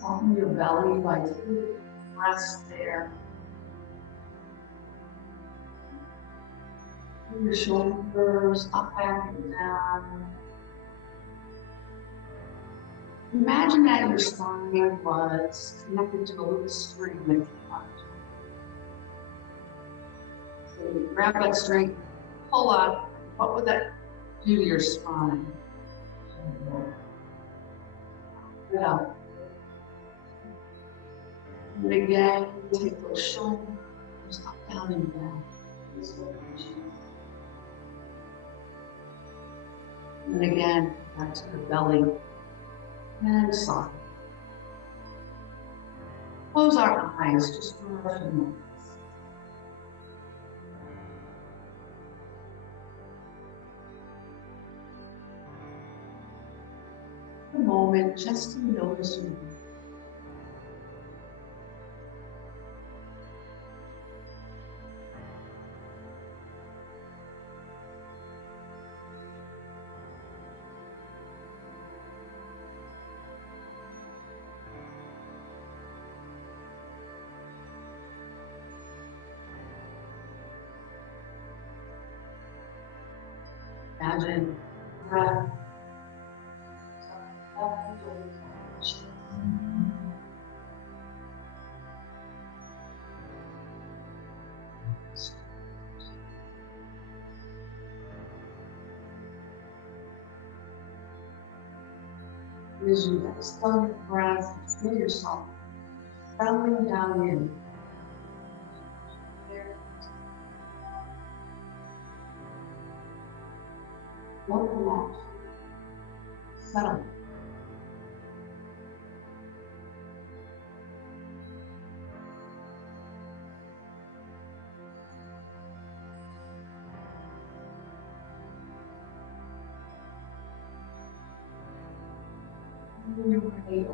Soften your belly by taking breaths there. Your shoulders up, back, and down. Imagine that your spine was connected to a little string that you cut. So you grab that string, pull up. What would that do to your spine? Get up. And again, take those shoulders up, down, and down. And again, back to the belly and soften. Close our eyes just for a few moments. A moment just to notice your breath. Imagine breath. As you exhale your breath, feel yourself settling down in. Open up. Settle. You're ready.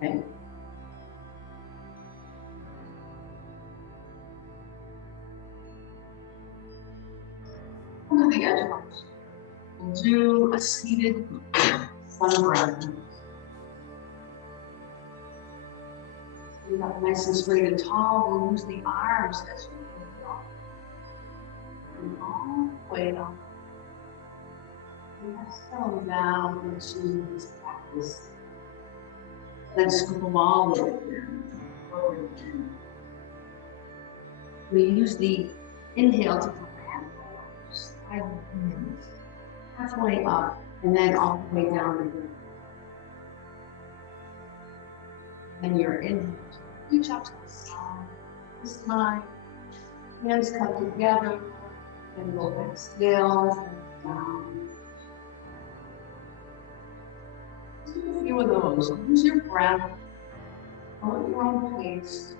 Okay. Come to the edge of it. We'll do a seated sun breath. Stand up nice and straight and tall. We'll use the arms as you lift up. And all the way up. And exhale down into this practice. Then scoop them all the way forward. We use the inhale to come halfway up and then all the way down again. And your inhale, reach up to the side. This time, hands come together, and we'll exhale down. Just do a few of those. Use your breath. Go at your own pace.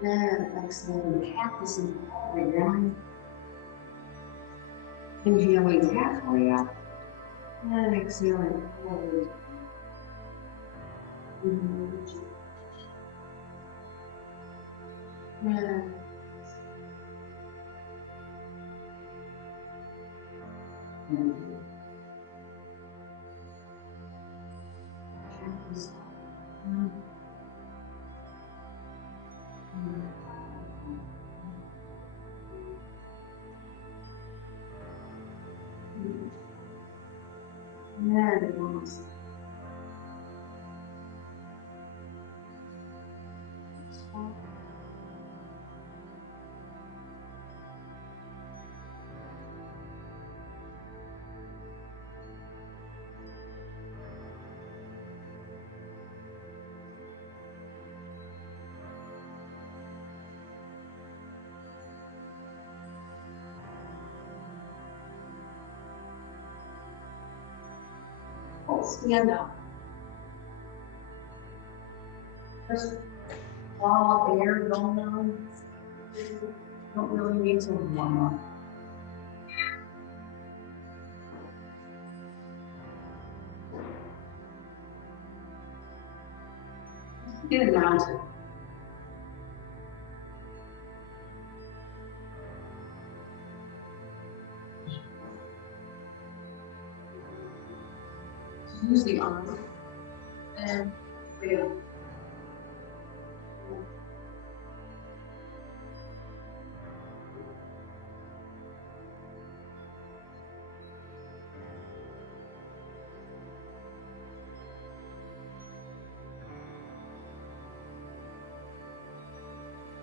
Then exhaling cactus and halfway down. Inhaling halfway up. And exhaling forward. And cactus. And stand up. Just while air going on, don't really need to warm up. Get it mounted. Use the arm and feel.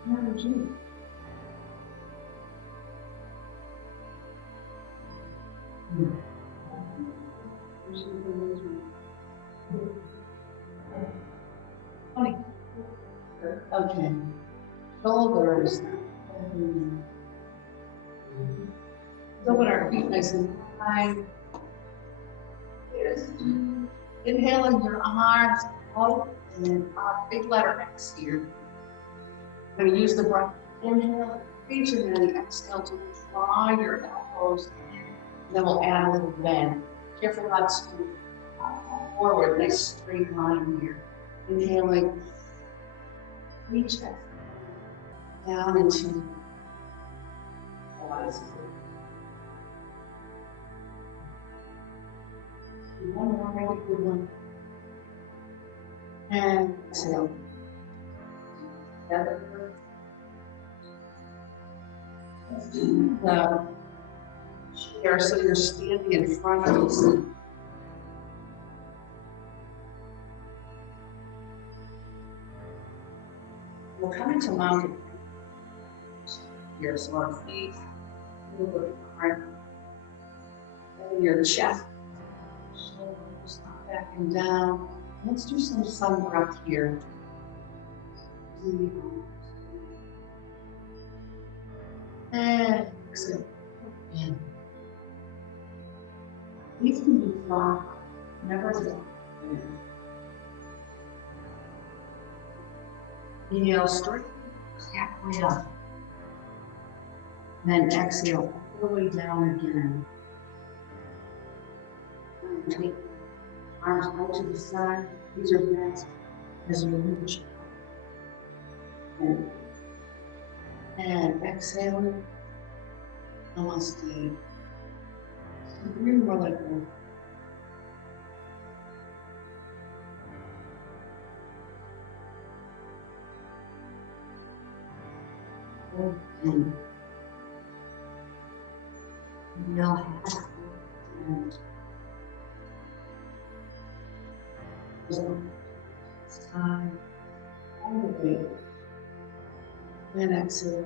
Energy. Funny. Okay. Shoulders. Open our feet nice and high. Inhaling your arms out and up. Big letter X here. I'm going to use the breath. Inhale, reach, and then exhale to draw your elbows in. Then we'll add a little bend. Careful not to forward, nice straight line here. Inhaling, reach that down into pause. One more, really good one. And exhale. Together. Let's do the chair so you're standing in front of us. We're coming to mountain here, so our feet a little bit hard. And your chest, shoulders back and down. Let's do some sun breath here. And exhale. In. These can be flat, never down. Inhale straight, halfway up. Then exhale all the way down again. And take arms out to the side. These are bent as you reach. And exhale. Namaste. So breathe more like that. And inhale and side all the way. And exhale.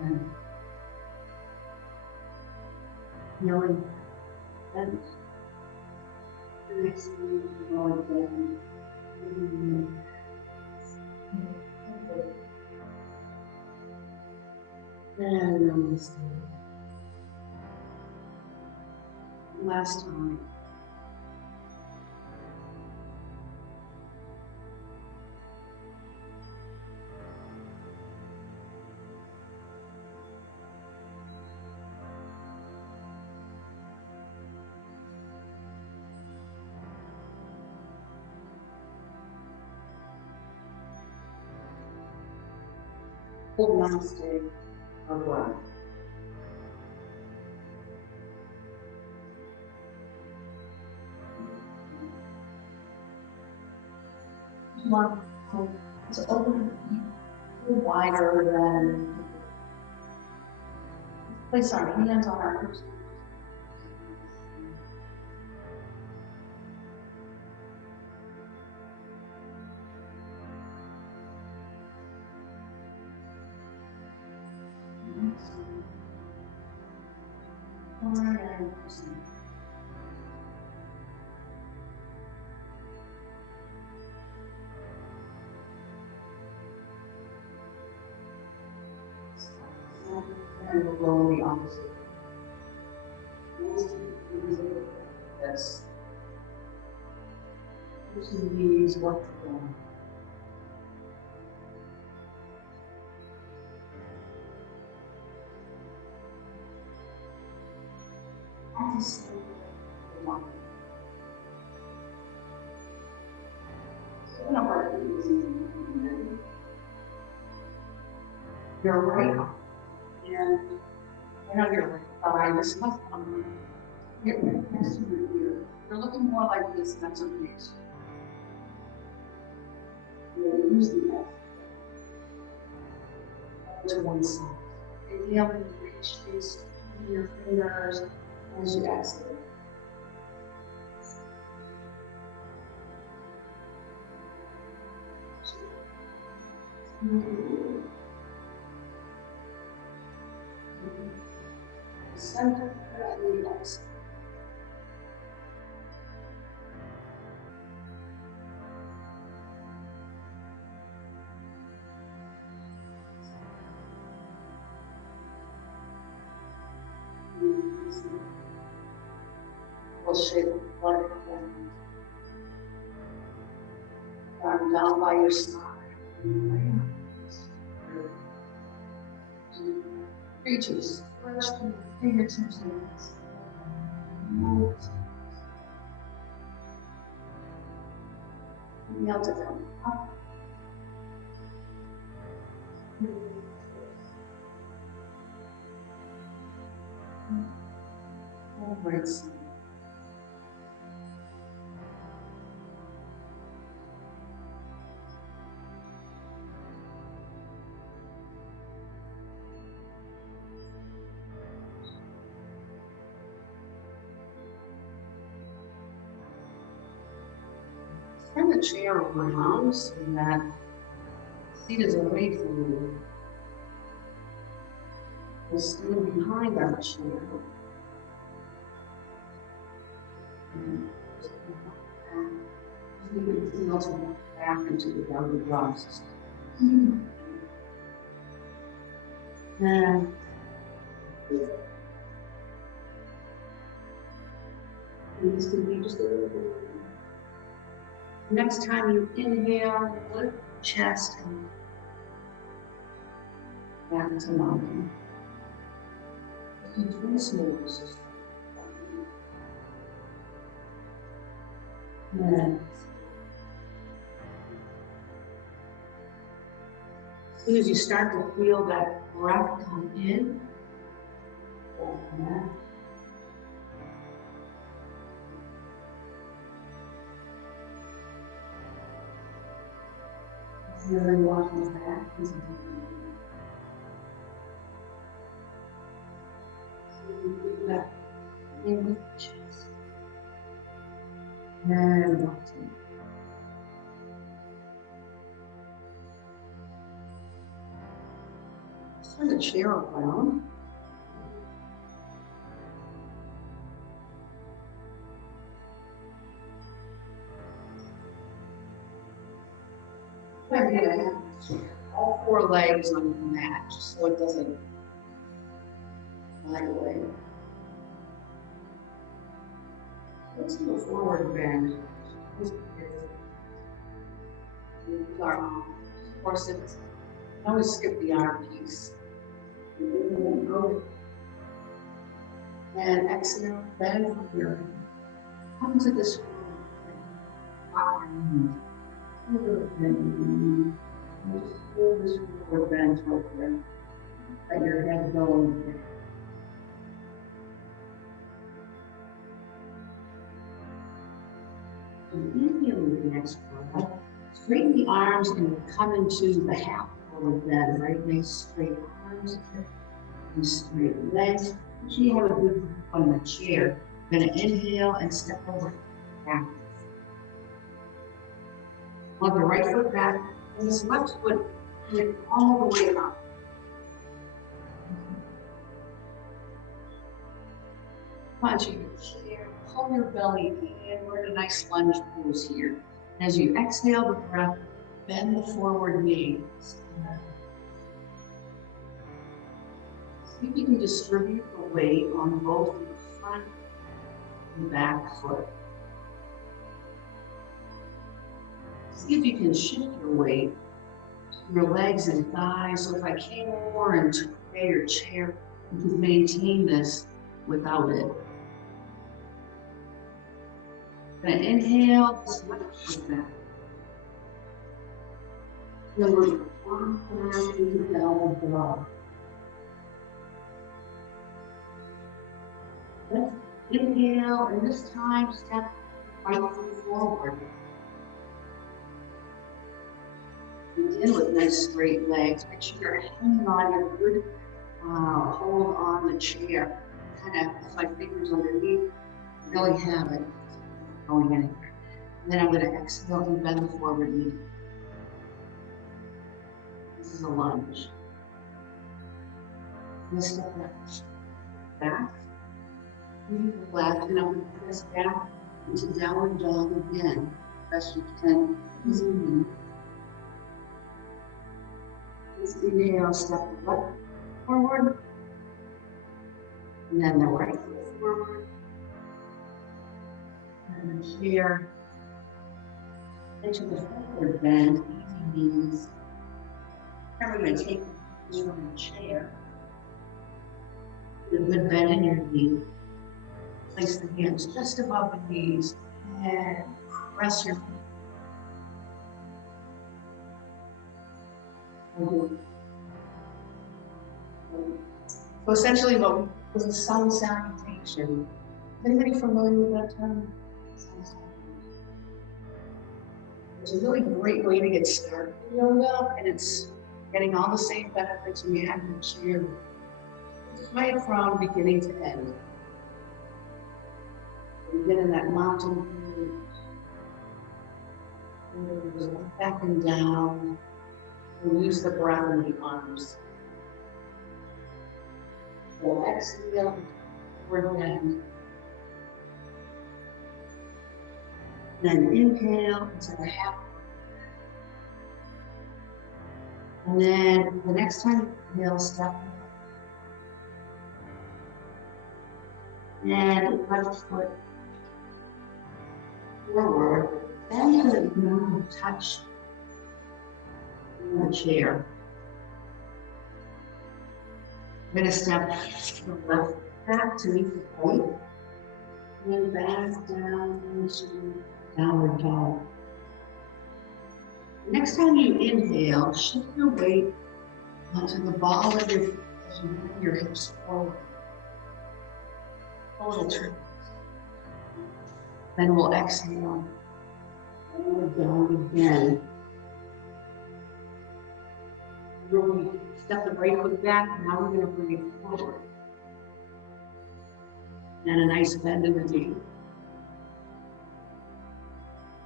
And healing and the next thing go again. And namaste. Last time. Hold namaste or one. One, so open a little wider than place our hands on our hips. And we'll go on the opposite. Yes. Using these work down. the same way. So number your right arm and on your thigh. This must come here next to your ear. You're looking more like this. That's okay. You'll use the neck to one side. Inhale and reach these your fingers as you exhale. Center and exhale. We'll shake the blood arm down by your side. Reaches, stretch through the fingertips and move. Inhale to come up. Right side. Turn the chair around so that the seat is away from you. We'll stand behind that chair. You can feel to walk back into the belly rocks. And this can be just a little bit. Next time you inhale, lift the chest and back to mountain. Twist nose. And as soon as you start to feel that breath come in, open that. Really walking back into the left in with the chest. And walking. Turn the chair around. I'm going to have all four legs on the mat, just so it doesn't fly away. Let's do a forward bend. Use our arms, forceps. I always skip the arm piece. And exhale, bend from here. Come to this forward. Just pull this forward bend over. Let your head go over. Inhale with the next breath. Straighten the arms and come into the half forward bend. Right, nice straight arms and straight legs. You have a good grip on the chair. You're going to inhale and step over back. On the right foot back, and this left foot lift all the way up. Punch your chair, pull your belly in. We're in a nice lunge pose here. As you exhale the breath, bend the forward knee. See if you can distribute the weight on both the front and back foot. See if you can shift your weight to your legs and thighs. So if I came over and took away your chair, you could maintain this without it. Gonna inhale, just left foot back. Then we're gonna walk around into downward dog. Let's inhale, and this time step right foot forward. Begin with nice straight legs. Make sure you're hanging on your good hold on the chair. Kind of put my fingers underneath, really have it going anywhere. And then I'm going to exhale and bend the forward knee. This is a lunge. I'm going to step back, move left, and I'm going to press back into downward dog again. Best you can. Easy. Let's inhale, step the left forward, and then the right foot forward. And here, into the forward bend, easy knees. Now we're going to take the knees from the chair. Get a good bend in your knee. Place the hands just above the knees and press your feet. So essentially what was a sun salutation. Is anybody familiar with that term? Sun salutation. It's a really great way to get started in yoga, and it's getting all the same benefits we had in the chair. Right from beginning to end. We get in that mountain pose, back and down. We'll use the breath in the arms. We'll exhale, forward bend. Then inhale into the half. And then the next time you inhale, step. And left foot forward. Then to the touch the chair. I'm going to step from left back to meet the point, and back down into downward dog. Next time you inhale, shift your weight onto the ball of your feet as you bring your hips forward. Total turn. Then we'll exhale. Downward dog again. Really step the right foot back, now we're going to bring it forward. And a nice bend in the knee.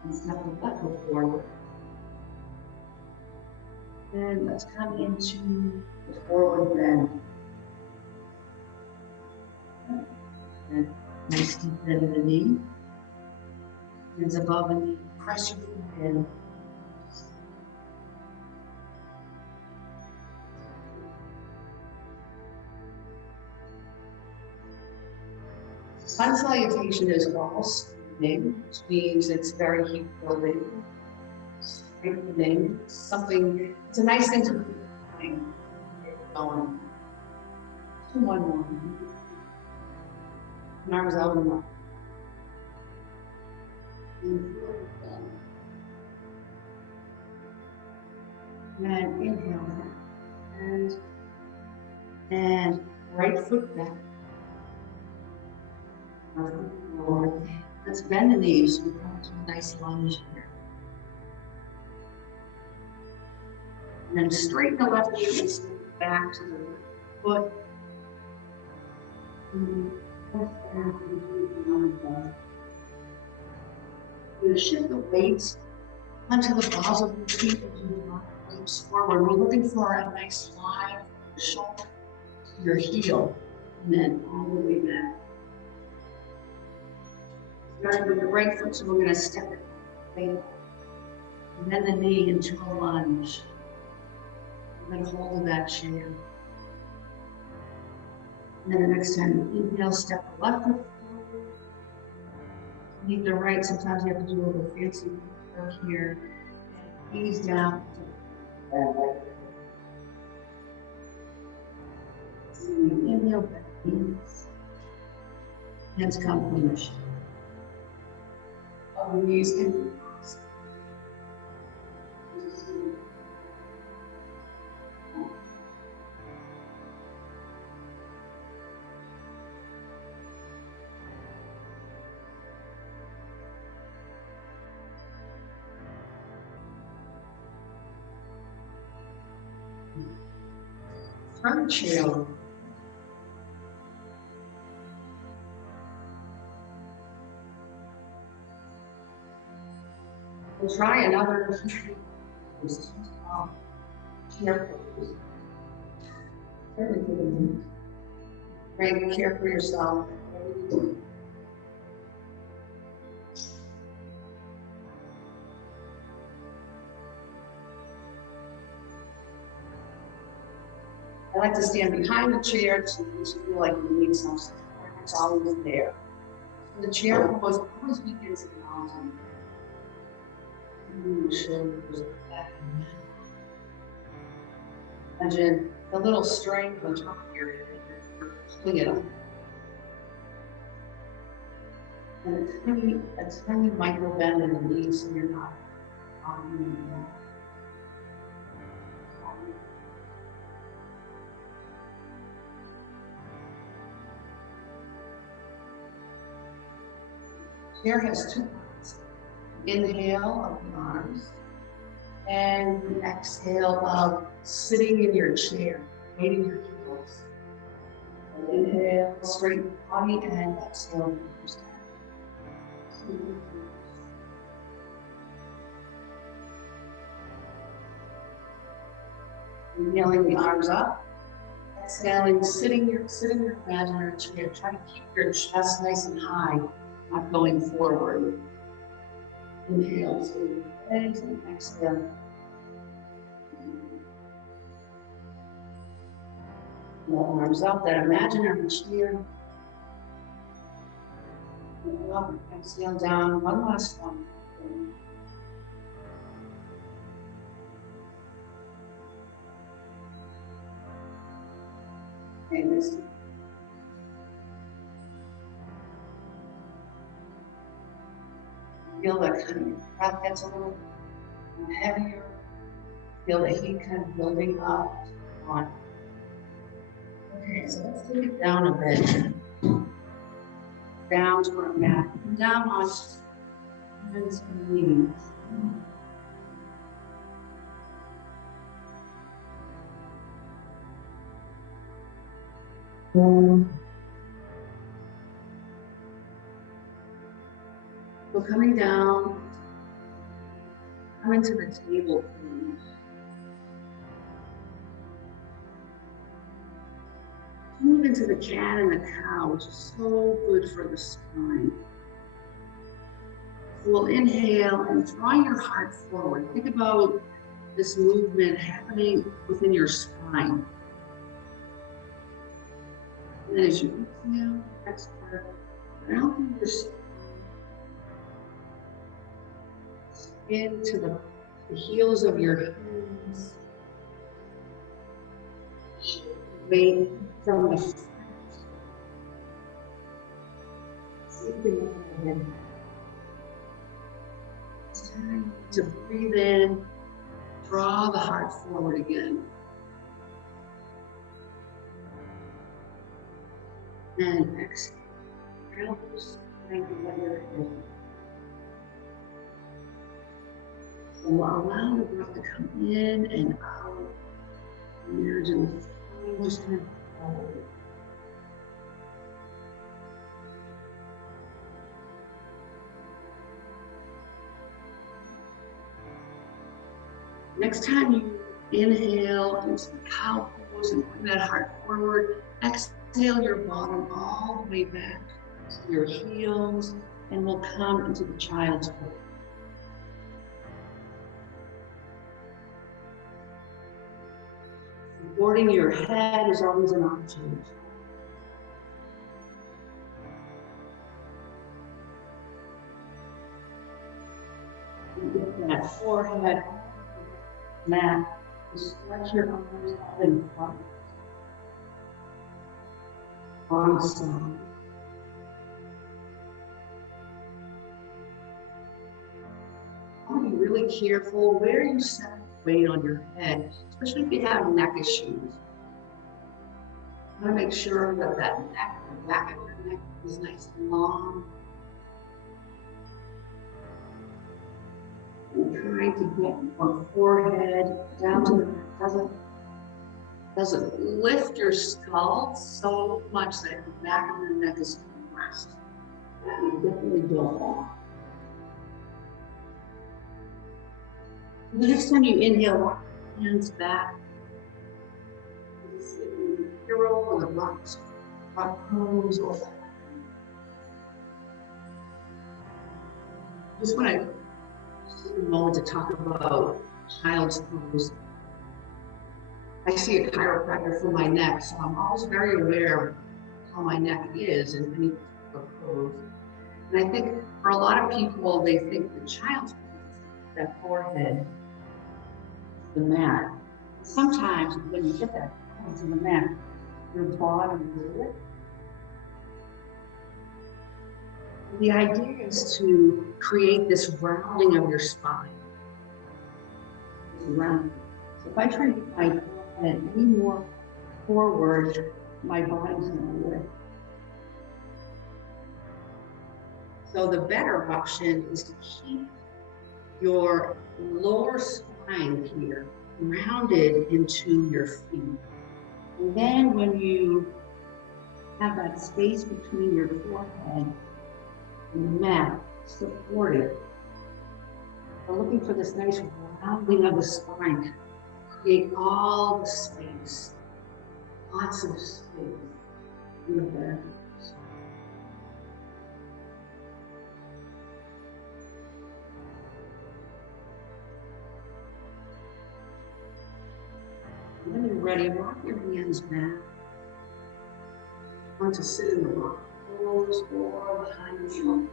And step the left foot forward. And let's come into the forward bend. And nice deep bend in the knee. Hands above the knee, press your feet in. Sun salutation is all strengthening, which means it's very heat building, strengthening, something, it's a nice thing to be doing. Going. One more. And arms out and up. And inhale back. And right foot back. Forward. Let's bend the knees. We come to a nice lunge here. And then straighten the left knee and step back to the foot. We'll shift the weights onto the balls of your feet as you drop the hips forward. We're looking for a nice line from the shoulder to your heel, and then all the way back. Starting with the right foot, so we're going to step it and then the knee into a lunge. We're going to hold that chair. And then the next time, inhale, step the left foot forward. Leave the right. Sometimes you have to do a little fancy work here. Ease down. Inhale, back knees. Hands come from the shoulder. the knees and front chair. We'll try another chair pose. Great, care for yourself. I like to stand behind the chair so you feel like you need some support. It's always there. So the chair pose always begins at the mountain. Shoulders back. Imagine the little strength on top of your head. Swing it up. And a tiny micro bend in the knees so you're not chair has two parts. Inhale of the arms and the exhale of sitting in your chair, weighting your heels. Inhale, straighten the body, and exhale, stand. Inhaling the arms up, exhaling, sitting your imaginary chair. Try to keep your chest nice and high, not going forward. Inhale to the legs and exhale. The arms up, that imaginary chair. Up, exhale down, one last one. Okay, this. Feel that kind of your breath gets a little heavier. Feel the heat kind of building up. On. Okay, so let's take it down a bit. Down to our mat. Down on hands and knees. So coming down, come into the table pose. Move into the cat and the cow, which is so good for the spine. So we'll inhale and draw your heart forward. Think about this movement happening within your spine. And then as you exhale, exhale, round your into the heels of your hands. Weight from the front. It's time to breathe in, draw the heart forward again. And exhale. Elbows strength let your head. So allow the breath to come in and out. Imagine the spine just kind of forward. Next time you inhale into the cow pose and bring that heart forward, exhale your bottom all the way back to your heels, and we'll come into the child's pose. Supporting your head is always an option. You get that forehead mat. Stretch your arms up in front. On side. really careful where you set weight on your head, especially if you have neck issues. You want to make sure that neck, the back of your neck is nice and long. And trying to get your forehead down to the back. Doesn't lift your skull so much that the back of your neck is compressed. That you definitely don't want. The next time you inhale, walk your hands back. Hero or the rocks, rock pose, or just want to take a moment to talk about child's pose. I see a chiropractor for my neck, so I'm always very aware of how my neck is in any particular pose. And I think for a lot of people, they think the child's pose, that forehead, the mat. Sometimes when you get that point in the mat, your bottom is it. The idea is to create this rounding of your spine. This round. So if I try to get my forehead any more forward, my body's going to lift. So the better option is to keep your lower spine here rounded into your feet. And then when you have that space between your forehead and the mat, support it. We're looking for this nice rounding of the spine. Create all the space, lots of space in the back. When you're ready, walk your hands back. Want to sit in the rock pose or behind your shoulder.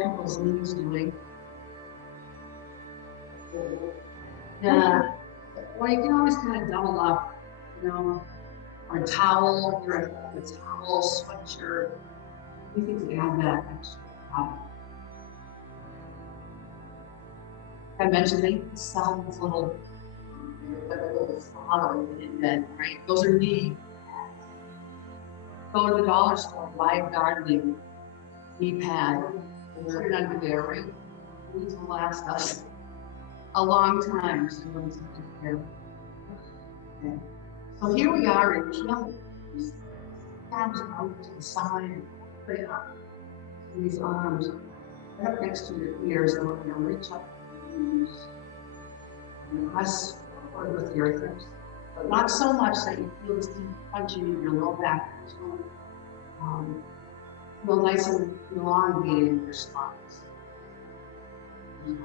Ankles, knees doing. Yeah. Or you can always kind of double up, or a towel, or a towel, sweatshirt. You can add that extra. I mentioned they sell these little flower in bed, right? Those are knee pads. Go to the dollar store, buy a gardening knee pad, and put it under there, right? These will last us a long time, so you don't have to care. Okay. So here we are in Kelly. Arms out to the side, put it up. These arms right up next to your ears, and we're going to reach up and press forward with your hips, but not so much that you feel this thing punching in your low back. Feel nice and elongated in your spines.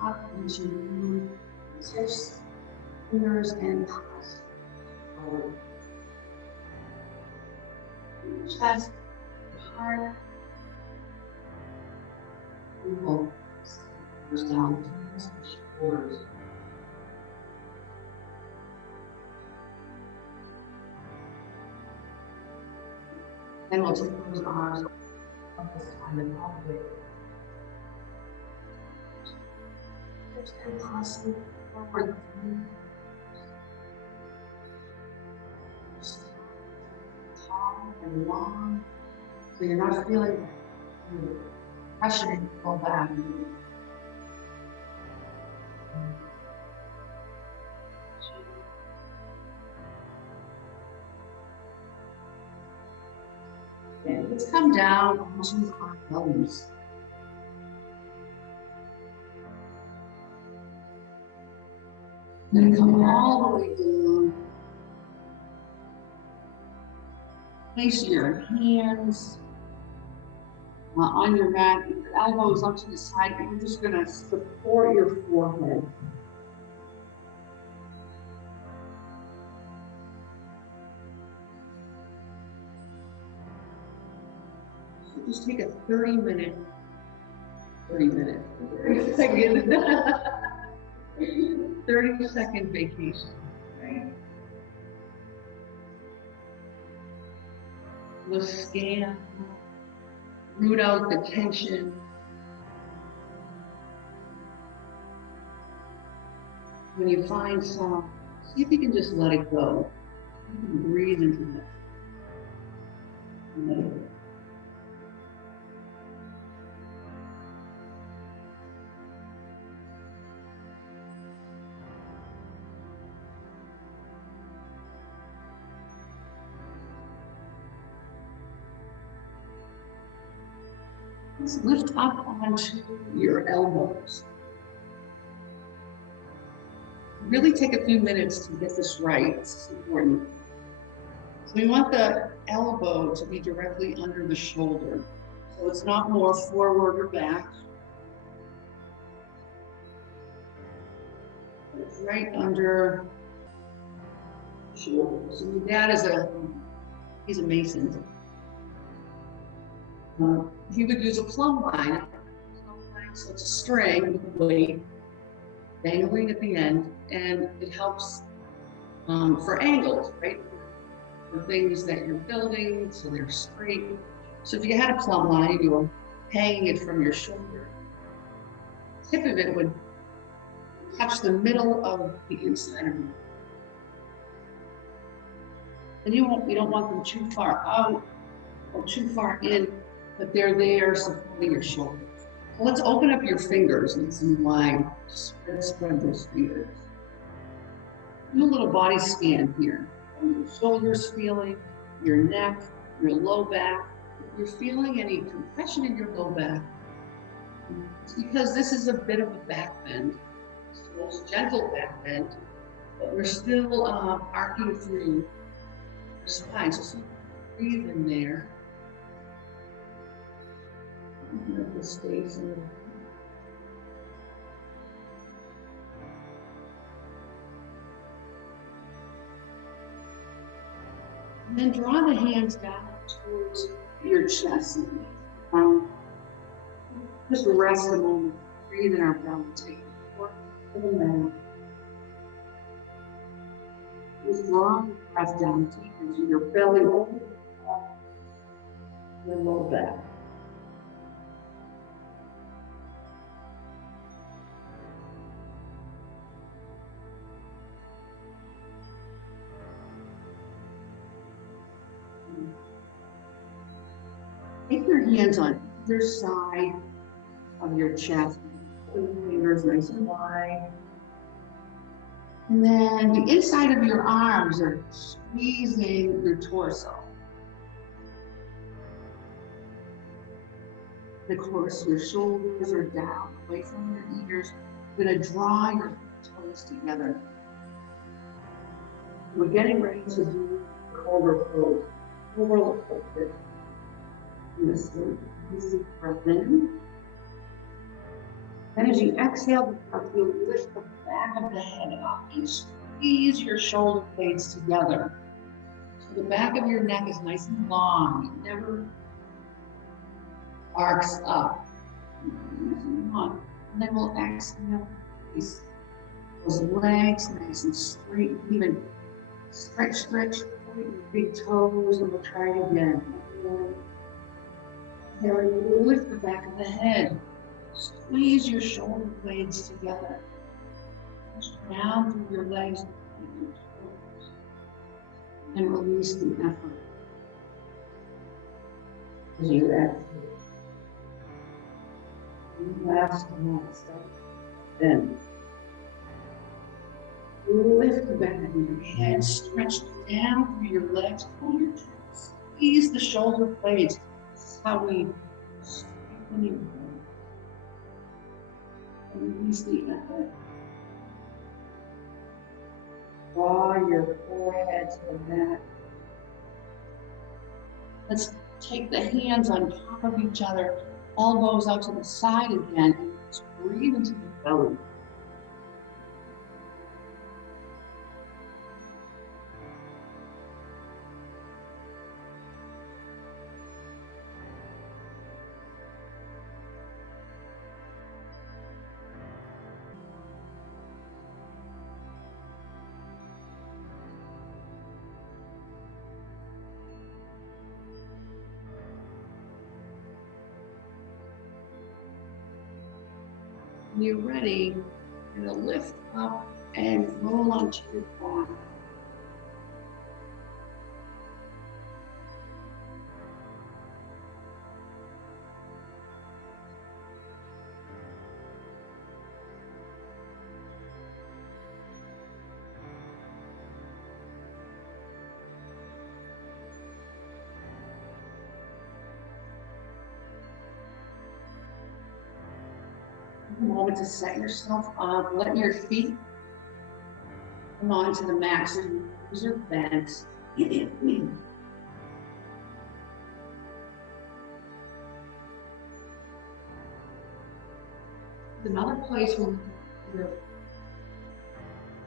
Up into tips, fingers, and press forward. Chest, heart. Pull down to the shoulders. Then we'll take those arms up this time and all the way. Hips and crossing forward. Tall and long, so you're not feeling pressure to go back. Okay, let's come down onto our bellies. Then come all the way down. Place your hands on your mat, your elbows up to the side, and you're just going to support your forehead. So just take a 30 second vacation, right? We'll scan, root out the tension. When you find some, see if you can just let it go. You can breathe into this. And let it go. Let's lift up onto your elbows. Really take a few minutes to get this right. It's important. So we want the elbow to be directly under the shoulder. So it's not more forward or back. It's right under the shoulder. So my dad is he's a mason. He would use a plumb line. So it's a string with a weight dangling at the end, and it helps for angles, right? For things that you're building, so they're straight. So if you had a plumb line, you were hanging it from your shoulder, the tip of it would touch the middle of the inside of you. And you don't want them too far out or too far in, but they're there supporting your shoulders. So let's open up your fingers and see wide. Spread those fingers. Do a little body scan here. Your shoulders feeling, your neck, your low back. If you're feeling any compression in your low back, it's because this is a bit of a back bend. It's the most gentle back bend, but we're still arcing through the spine. So breathe in there. Open up the space in the back. And then draw the hands down towards your chest. Just rest a moment. Breathe in our belly. Take a fourth to the mat. Just draw the breath down deep into your belly, over the top, your low back. Take your hands on either side of your chest. Put your fingers nice and wide. And then the inside of your arms are squeezing your torso. And of course, your shoulders are down, away from your ears. You're going to draw your toes together. We're getting ready to do cobra pose. Cobra pose. Yes, easy breath in. And as you exhale, you'll lift the back of the head up and squeeze your shoulder blades together. So the back of your neck is nice and long. It never arcs up. And then we'll exhale. Those legs nice and straight, even stretch, point your big toes, and we'll try it again. Here, we'll lift the back of the head. Squeeze your shoulder blades together. Push down through your legs and release the effort. As you exhale. Last step. Then lift the back of your head, stretch down through your legs, pull your toes, squeeze the shoulder blades. This is how we strengthen your body. And release the effort. Draw your forehead to the mat. Let's take the hands on top of each other, elbows out to the side again, and just breathe into the belly. When you're ready, you're going to lift up and roll onto your back. A moment to set yourself up, let your feet come onto the mat so your knees are bent. Another place where you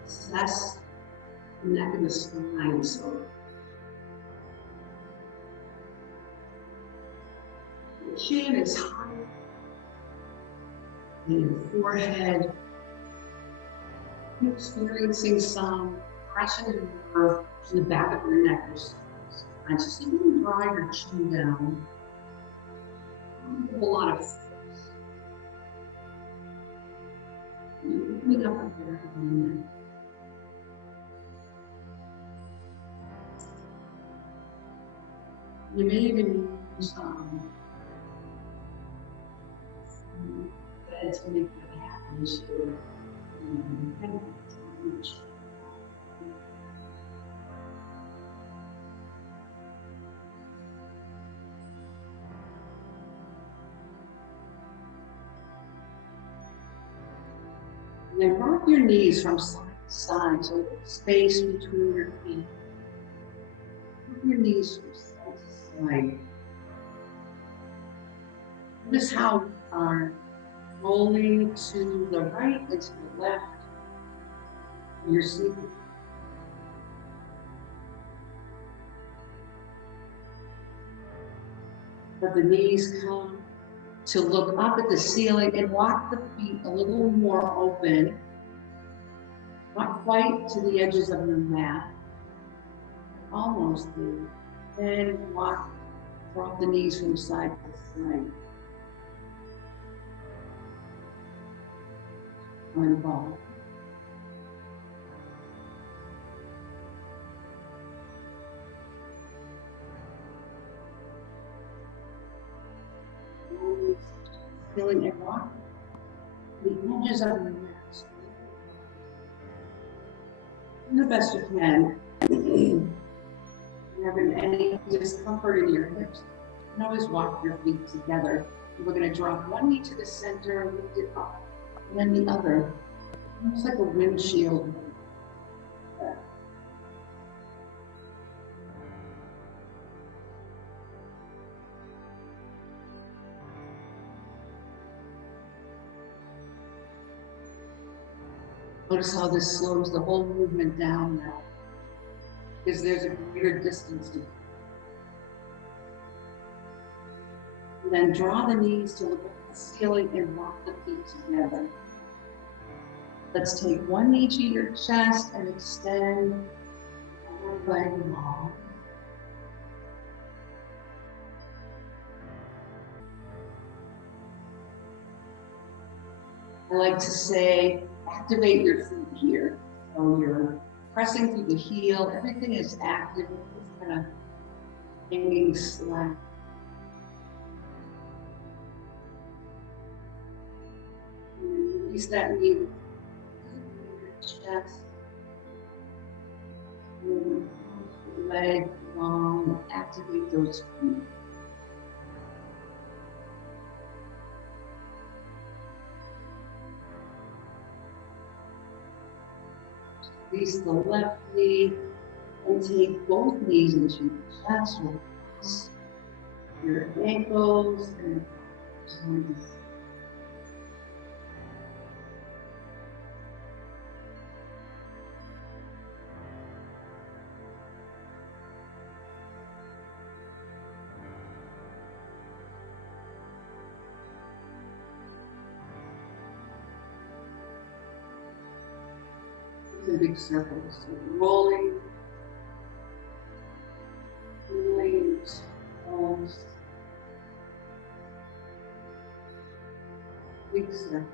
assess the neck and the spine. So your chin is high, and your forehead. You're experiencing some pressure and nerve in the back of your neck. And just so you can draw your chin down. A whole lot of force. You're opening up the back of your neck. You may even use bed to make that happen. And then rock your knees from side to side, so space between your feet. Rock your knees from side to side. Notice how you are rolling to the right and to the left. You're sleeping. Let the knees come to look up at the ceiling and walk the feet a little more open, not quite to the edges of your mat, almost there. And drop the knees from side to side. And ball. Feeling it rock the edges of your mat. Do the best you can. You having any discomfort in your hips, you can always walk your feet together. We're going to drop one knee to the center, lift it up, and then the other, almost like a windshield. Notice how this slows the whole movement down now, because there's a greater distance to go. And then draw the knees to look at the ceiling and walk the feet together. Let's take one knee to your chest and extend one leg long. I like to say, activate your feet here. So you're pressing through the heel, everything is active, it's kind of hanging slack. Release that knee, chest, leg long, activate those feet. Release the left knee and take both knees into your chest, relax your ankles and joints. In big circles, so rolling, pulls, big circle.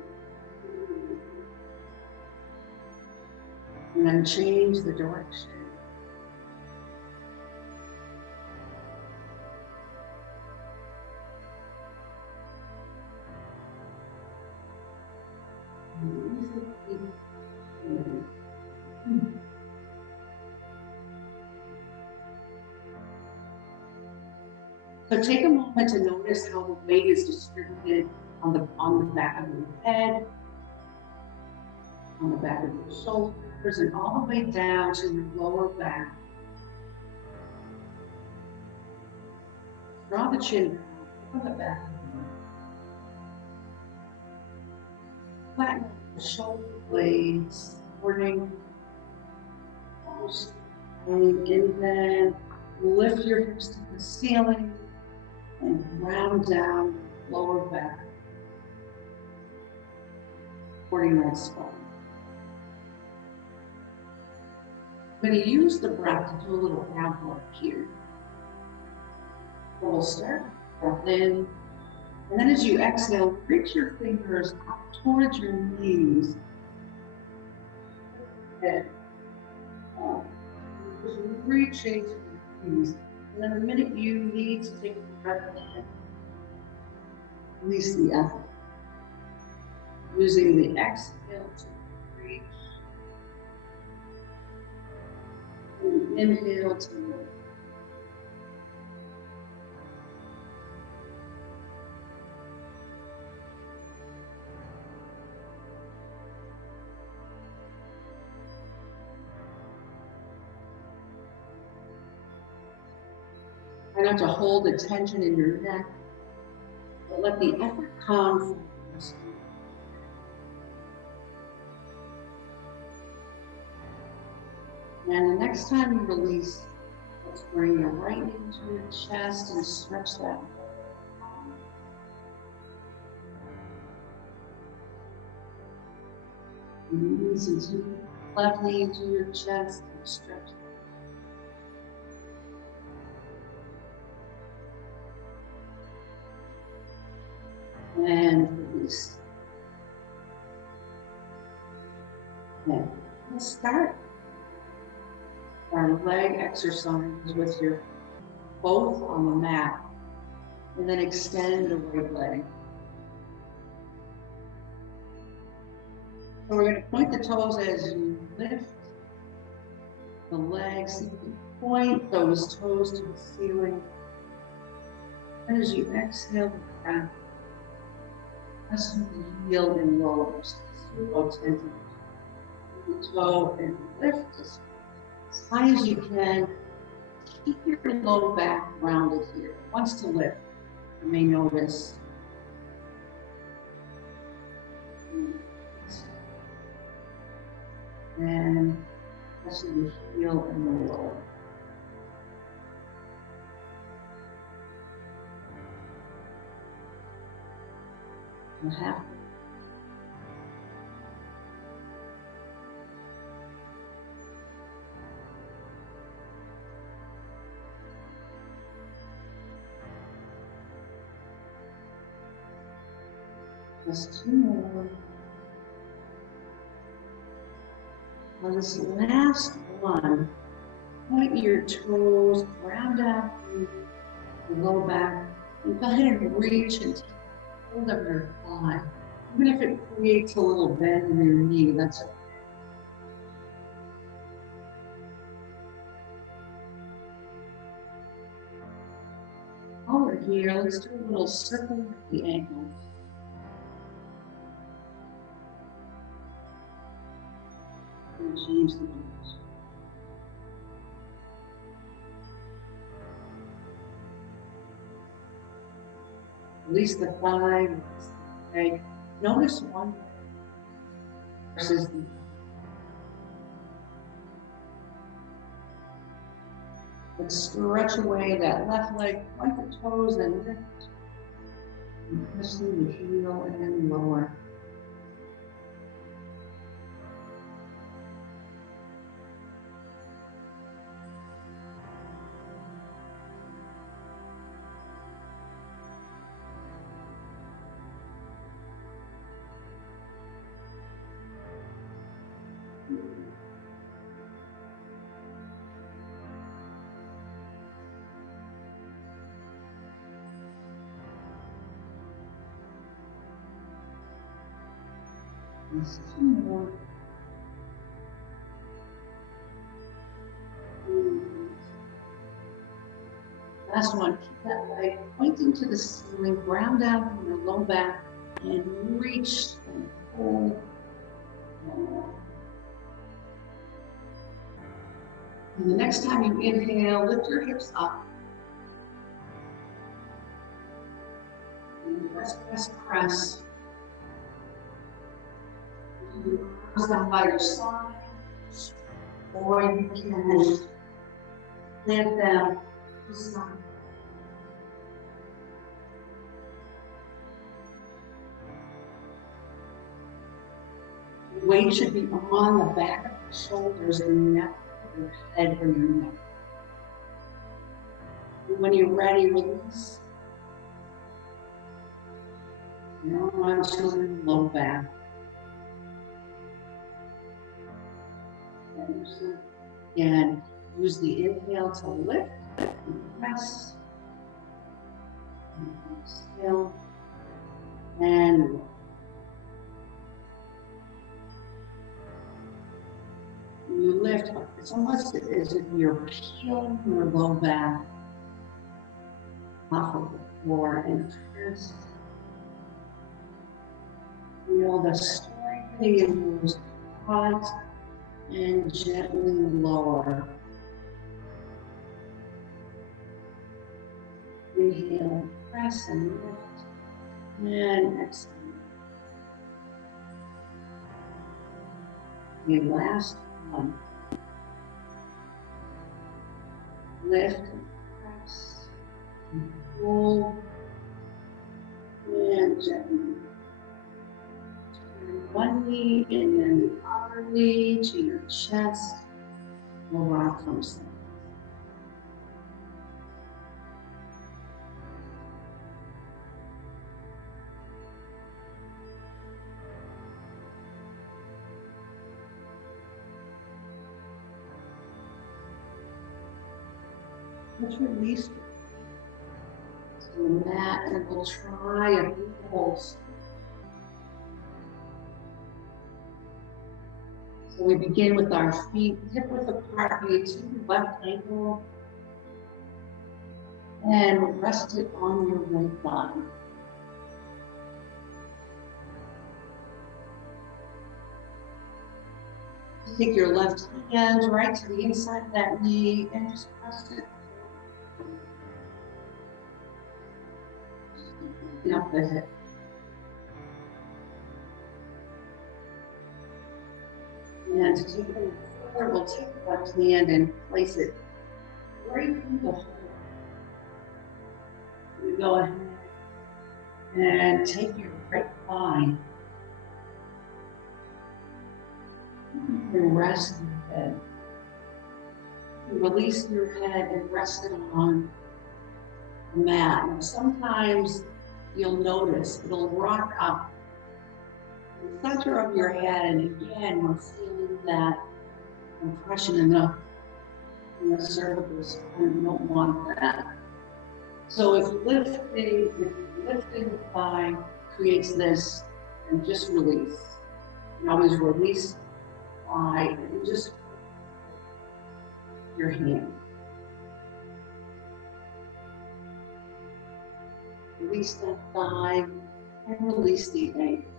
And then change the direction. So take a moment to notice how the weight is distributed on the back of your head, on the back of your shoulders, and all the way down to your lower back. Draw the chin down on the back of the neck. Flatten the shoulder blades, supporting and then lift your hips to the ceiling and round down your lower back, supporting that spine. I'm going to use the breath to do a little ab work here. We'll start, breath in, and then as you exhale, reach your fingers up towards your knees. And just reach into your knees. And then the minute you need to take a breath in, release the effort. Using the exhale to reach. And inhale to lift. Try not to hold the tension in your neck, but let the effort come from your spine. And the next time you release, let's bring your right knee to your chest and stretch that. Release into your left knee into your chest and stretch. And release. Okay, let's start our leg exercise with your both on the mat, and then extend the right leg. So we're going to point the toes as you lift the legs. You can point those toes to the ceiling. And as you exhale the breath, press the heel and lower. So extend the toe and lift as high as you can. Keep your low back rounded here. It wants to lift. You may notice. And pressing the heel and the lower. And half. Just 2 more. Now this last one, point your toes, ground down through the low back, and go ahead and reach and take hold of your thigh. Even if it creates a little bend in your knee, that's okay. Over here, let's do a little circle with the ankles. And change the direction. Release the thigh, release the leg. Notice one leg versus the other. Let's stretch away that left leg, point the toes and lift. And push through the heel and lower. Just 2 more. Last one, keep that leg pointing to the ceiling, ground down from your low back, and reach and pull. And the next time you inhale, lift your hips up. And press, press, press. Your arms down by your side, or you can plant them to the side. The weight should be on the back of your shoulders and neck, your head or your neck. And when you're ready, release. Now onto your low back. And use the inhale to lift and press. And exhale and roll. When you lift, it's almost as if you're peeling your low back off of the floor and press. Feel the strengthening in your quads and gently lower. Inhale, press and lift, and exhale. The last one. Lift and press, and pull, and gently. Turn one knee and then the other knee to your chest. We'll rock from center. Let's release to the mat and we'll try a deep pulse. So we begin with our feet hip width apart, we to the left ankle and rest it on your right thigh. Take your left hand right to the inside of that knee and just press it up the hip. And to take it further, we'll take the left hand and place it right through the hole. You go ahead and take your right thigh and rest your head. Release your head and rest it on the mat. Now, sometimes you'll notice it'll rock up the center of your head, and again, we're feeling that compression enough in the cervicals. I don't want that. So if lifting the thigh creates this, and just release. You always release the thigh and just your hand. Release that thigh and release the ankle.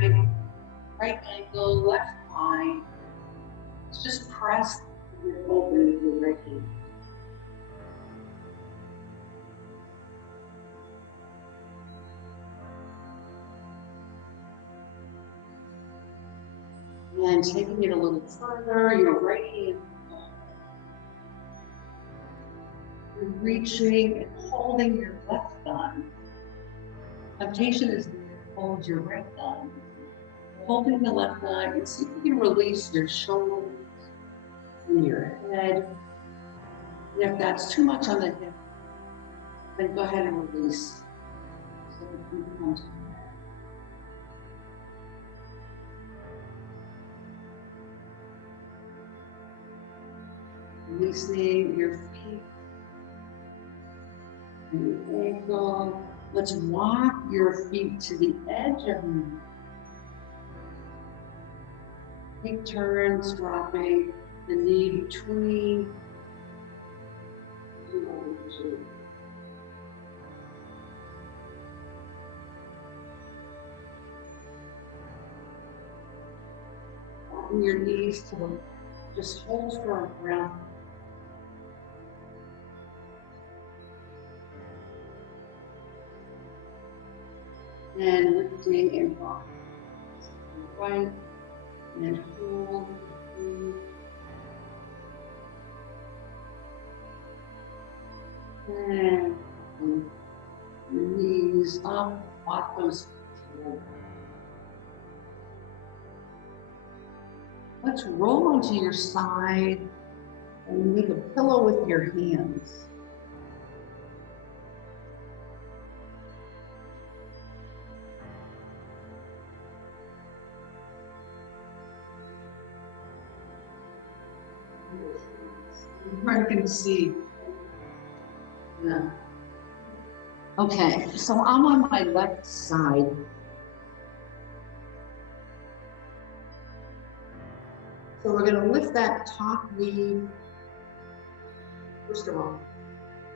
Side, right ankle, left thigh. Let's just press and open the right hand. And taking it a little further, your right hand. You're reaching and holding your left thigh. Temptation is to hold your right thigh. Holding the left thigh, and see if you can release your shoulders and your head. And if that's too much on the hip, then go ahead and release. So that you can come to the mat. Releasing your feet and your ankle. Let's walk your feet to the edge of the mat. Take turns dropping the knee between the other two. Dropping your knees to the, just hold for a breath. And lifting and rocking. Right. And hold. And knees up, bottoms together. Let's roll onto your side and make a pillow with your hands. I can see. Yeah. Okay, so I'm on my left side. So we're going to lift that top knee. First of all,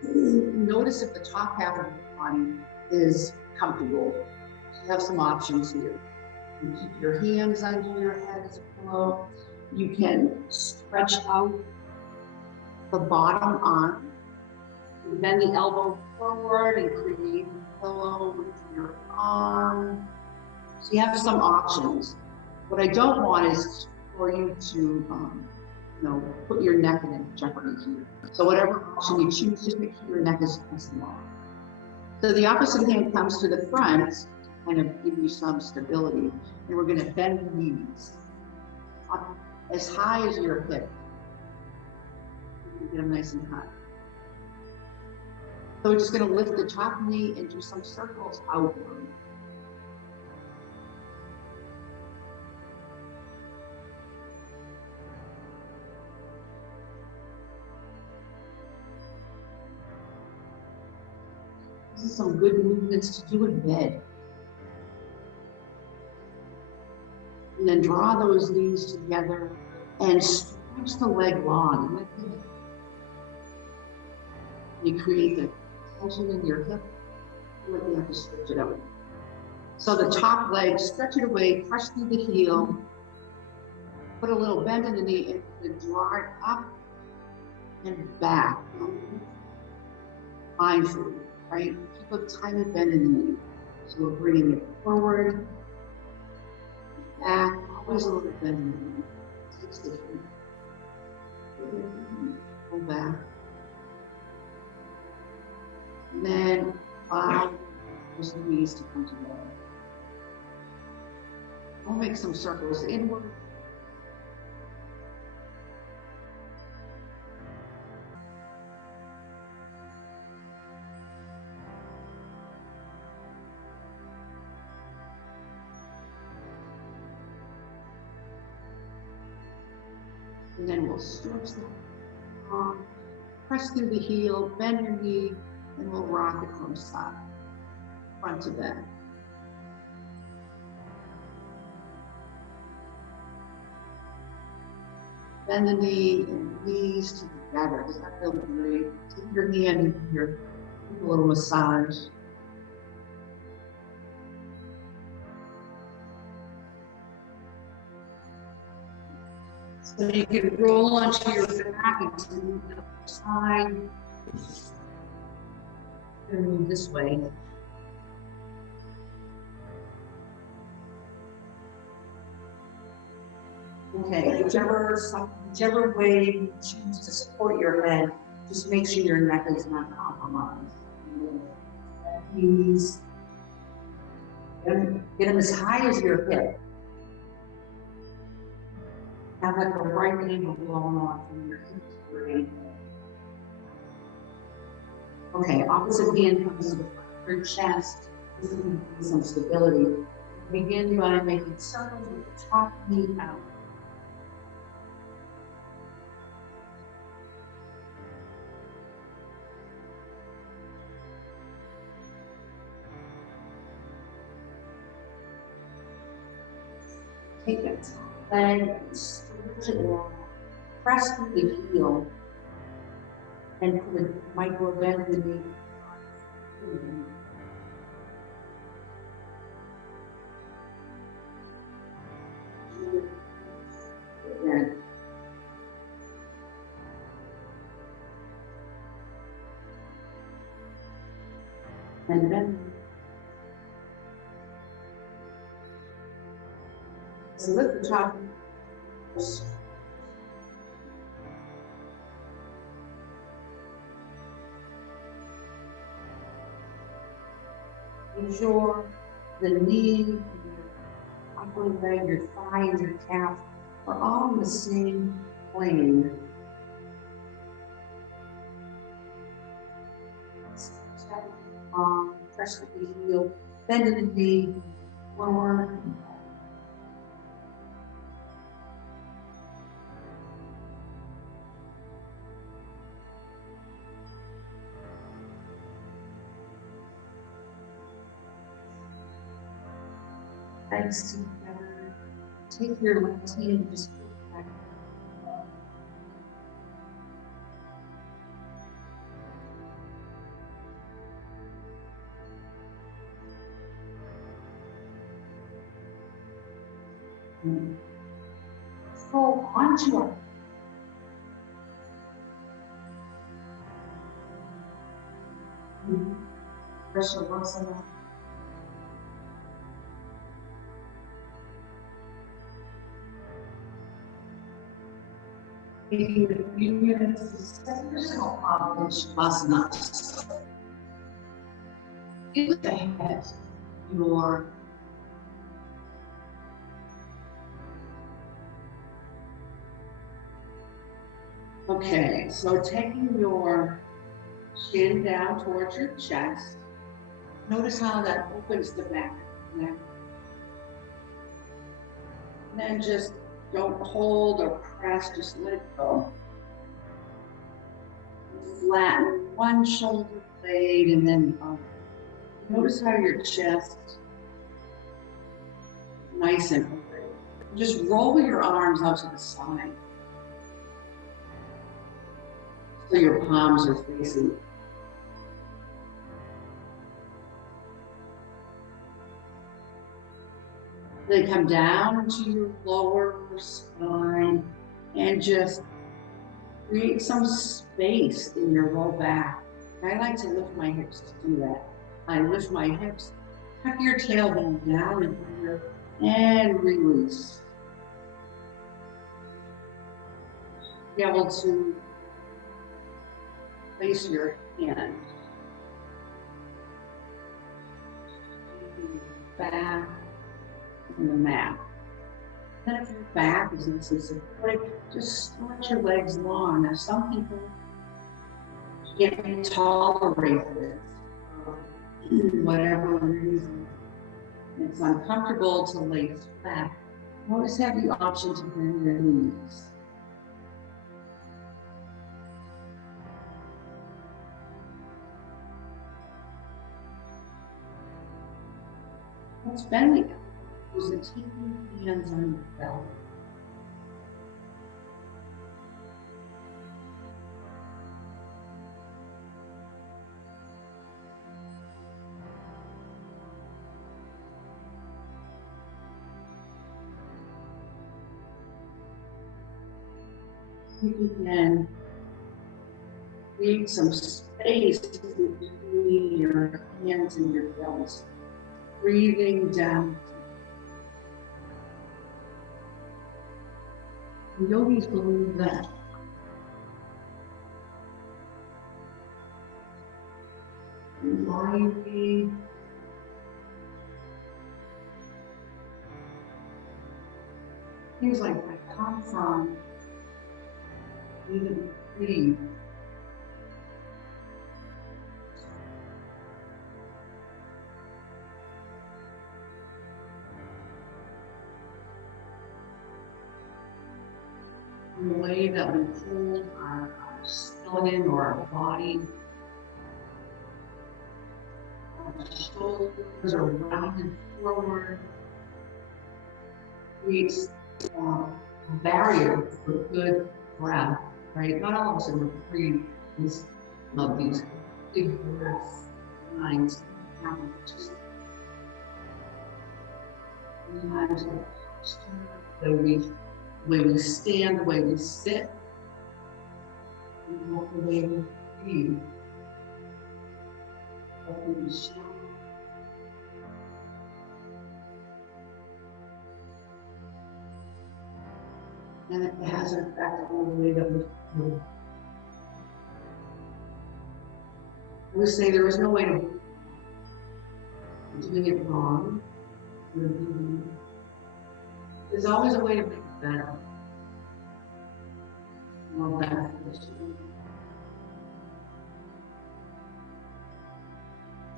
notice if the top half of the body is comfortable. You have some options here. You keep your hands under your head as a pillow. You can stretch out the bottom arm. Bend the elbow forward and create a pillow with your arm. So you have some options. What I don't want is for you to put your neck in jeopardy here. So whatever option you choose, just make sure your neck is nice and long. So the opposite hand comes to the front to kind of give you some stability. And we're going to bend the knees up as high as your hip. Get them nice and high. So we're just going to lift the top knee and do some circles outward. This is some good movements to do in bed. And then draw those knees together and stretch the leg long. You create the tension in your hip, you have to stretch it out. So the top leg, stretch it away, press through the heel, put a little bend in the knee, and draw it up and back. Mindfully, right? Keep a tiny bend in the knee. So we're bringing it forward, back, always a little bend in the knee. Takes the feet. Pull back. And then allow those knees to come together. We'll make some circles inward. And then we'll stretch the arm, press through the heel, bend your knee, and we'll rock it from side, front to back. Bend the knee and knees together. Does that feel great? Take your hand into your little massage. So you can roll onto your back and to the other side. And move this way. Okay, whichever way you choose to support your head, just make sure your neck is not compromised. Knees. Get them as high as your hip. Have like a right angle blown off from your hips to your ankle. Okay, opposite hand comes to the front of your chest. This is going to some stability. Begin by making circles with the top knee out. Take a leg and stretch it long. Press through the heel and put a micro bend in the knee. And then so lift the top. Ensure the knee, your upper leg, your thigh, and your calf are all on the same plane. Step on, press with the heel, bend in the knee, forward. Legs together. Take your left hand and just put it back. Hold onto it. Vrishvasana. Taking a few minutes to set yourself up in Shavasana. Feel the head, your okay, so taking your chin down towards your chest. Notice how that opens the back of the neck. And then just don't hold or press, just let it go. Flatten one shoulder blade and then notice how your chest is nice and open. Just roll your arms out to the side so your palms are facing. Then come down to your lower spine and just create some space in your low back. I like to lift my hips to do that. I lift my hips, tuck your tailbone down in here, and release. Be able to place your hand back on the mat. Then if your back is nice and supported, just stretch your legs long. Now some people can't tolerate this for whatever reason. It's uncomfortable to lay flat. You always have the option to bend your knees. Let's bend the elbows and take your hands on your belly. You can create some space between your hands and your belly. Breathing down. The yogis believe that lively, things like that come from even breathe. The way that we hold our skeleton or our body. Our shoulders are rounded forward. creates a barrier for good breath, right? Not all of us are breathing these love these big breaths, lines, just sometimes the way we stand, the way we sit, the way we breathe, the way we shower. And it has an effect on the way that we feel. We say there is no way to doing it wrong. There's always a way to make it better. More beneficial.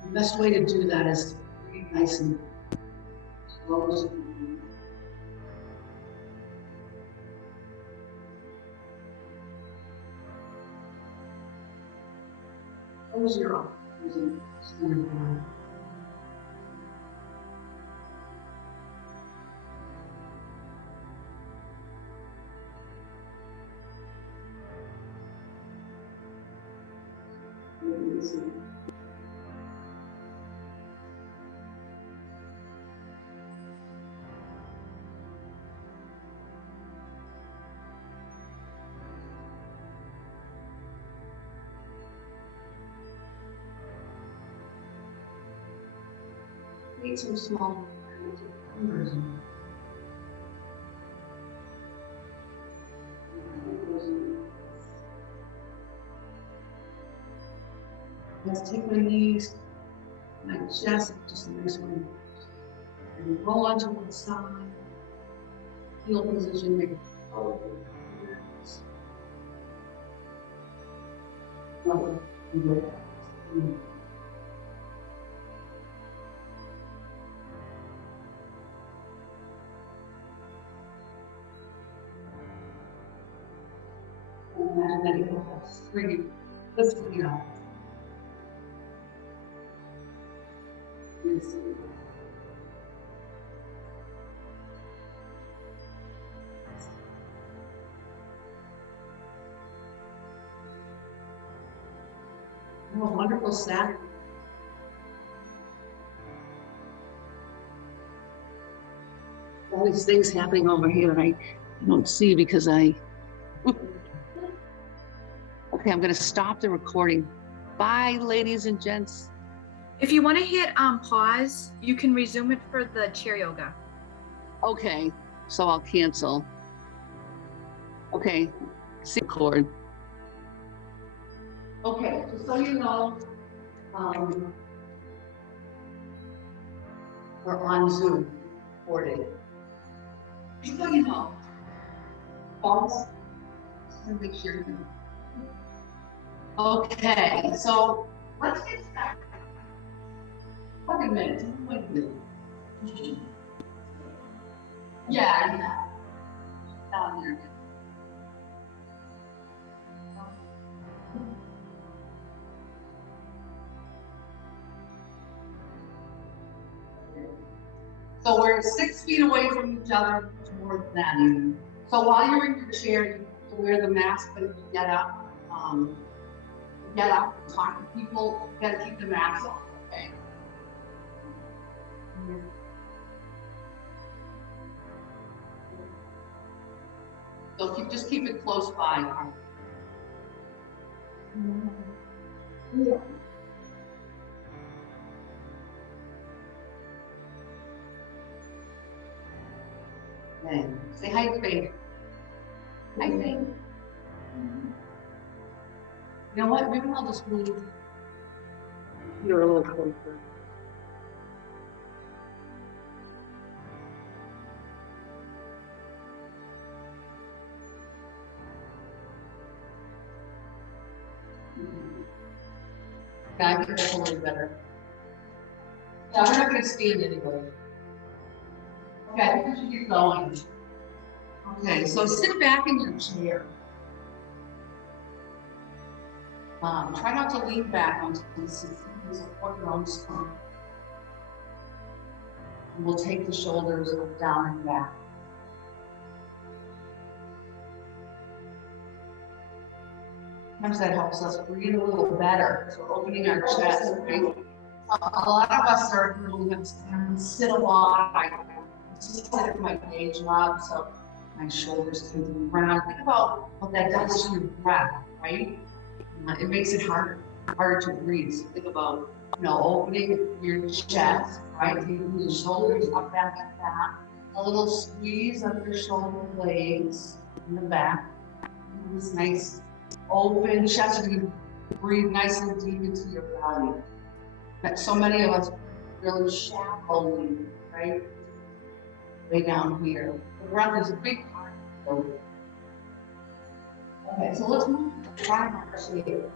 The best way to do that is to breathe nice and slow. Close your eyes and stand down. Make some small numbers. Let's take my knees, my chest, just a nice one. And roll onto one side. Heel position, make it forward. Imagine that you have string lifting it up. Yes. Oh, wonderful Saturday. All these things happening over here I don't see because I. Okay, I'm going to stop the recording. Bye, ladies and gents. If you want to hit pause, you can resume it for the chair yoga. Okay, so I'll cancel. Okay, see record. Okay, just so you know, we're on Zoom recording. Just so you know, pause. Just to make sure. Okay, so let's get started. Wait a minute. Yeah. Down there. So we're 6 feet away from each other, more than that even. So while you're in your chair, you wear the mask, but if you get up and talk to people, you gotta keep the mask on, okay? So just keep it close by. Yeah. Okay. Say hi, Faith. Hi, Faith. You know what? Maybe I'll just move. You're a little closer. Yeah, I think that's a little better. Yeah, we're not going to stand anyway. Okay, I think we should get going. Okay, so sit back in your chair. Try not to lean back onto the seat. Support your own spine. And we'll take the shoulders down and back. Sometimes that helps us breathe a little better. So we're opening our chest, right? A lot of us are really going to sit a lot. I sit at my day job, so my shoulders can move around. Think about what that does to your breath, right? It makes it harder to breathe. So think about, opening your chest, right? Taking the shoulders up, back, and back. A little squeeze of your shoulder blades in the back. This nice open chest. You breathe nice and deep into your belly. But so many of us really shallowly, right? Way down here. The breath is a big part of it. Okay, so let's move to the front of our chair.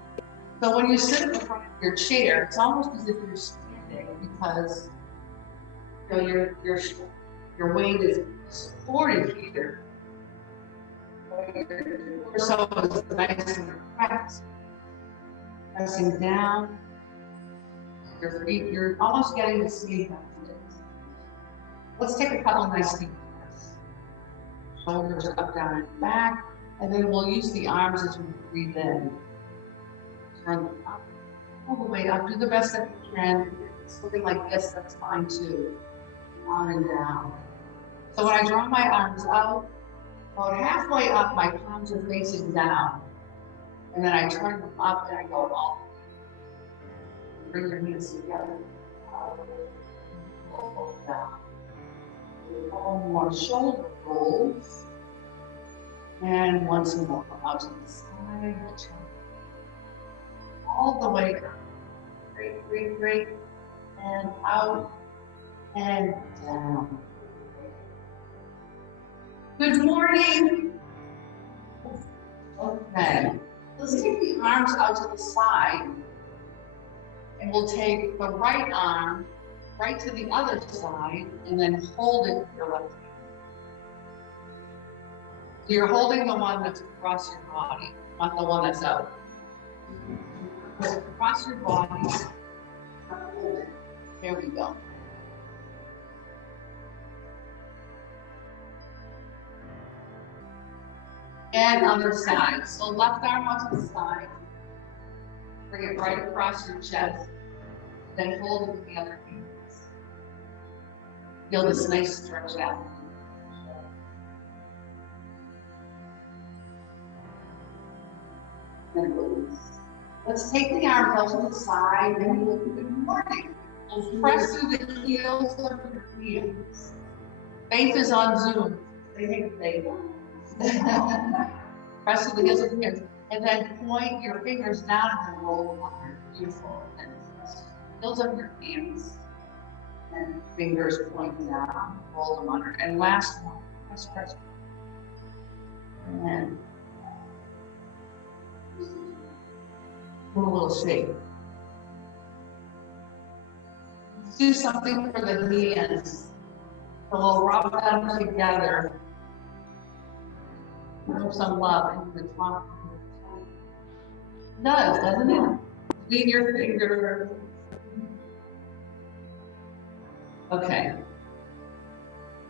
So when you sit at the front of your chair, it's almost as if you're standing because your weight is supported here. So it's nice and relaxed. Pressing down. Your feet, you're almost getting the same benefits. Let's take a couple nice deep breaths. Shoulders up, down, and back. And then we'll use the arms as we breathe in. Turn them up, all the way up. Do the best that you can. If it's looking like this, that's fine too. On and down. So when I draw my arms out, about halfway up, my palms are facing down. And then I turn them up and I go all. Bring your hands together. Down. One more shoulder rolls. And once more out to the side. All the way down. Great, great, great. And out and down. Good morning. Okay. Let's take the arms out to the side. And we'll take the right arm right to the other side and then hold it with your left hand. So you're holding the one that's across your body, not the one that's out. Across your body. There we go. And other side. So left arm out to the side. Bring it right across your chest. Then hold it with the other hand. Feel this nice stretch out. And release. Let's take the arms out to the side and we'll do good morning. We'll press through the heels of your hands. Faith is on Zoom. They hate Faith. Press through the heels of your hands. And then point your fingers down and roll them up. Beautiful. And heels of your hands. And fingers point down, roll them under. And last one, press. And do a little shake. Let's do something for the hands. So we'll rub them together. Give some love into the top. It does, doesn't it? Lean your finger. Okay.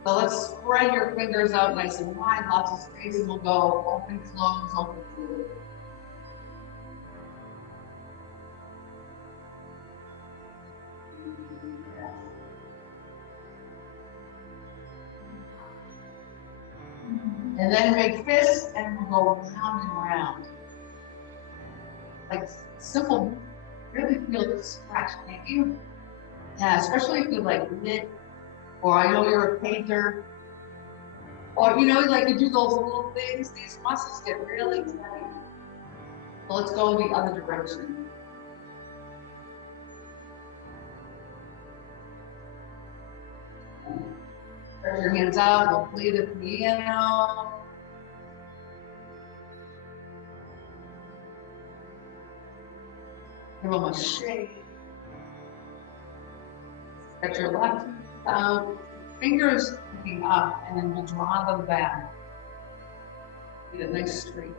So let's spread your fingers out nice and wide, lots of space, and we'll go open, close, open, close. And then make fists and we'll go round and round. Like simple, really feel the stretch, can't you? Yeah, especially if you like knit, or I know you're a painter, or like you do those little things, these muscles get really tight. So let's go the other direction. Stretch your hands out, we'll play the piano. Give them a shake. Stretch your left hand out, fingers looking up, and then we'll draw them back. Get a nice straight.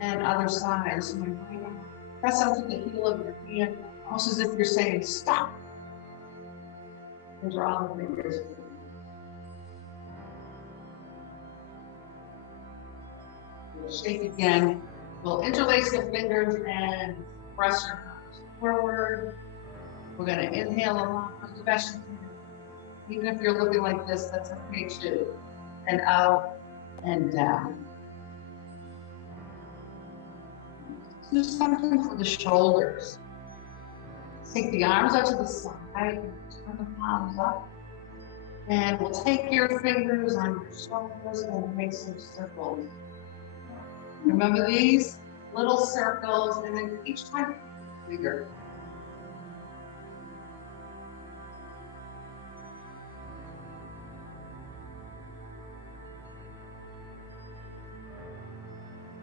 And other side. So my right arm, press onto the heel of your hand, almost as if you're saying stop. And draw the fingers. Shake again. We'll interlace the fingers and press your arms forward. We're going to inhale a lot as best you can. Even if you're looking like this, that's okay too. And out and down. Do something for the shoulders. Take the arms out to the side, turn the palms up. And we'll take your fingers on your shoulders and make some circles. Remember these little circles, and then each time bigger.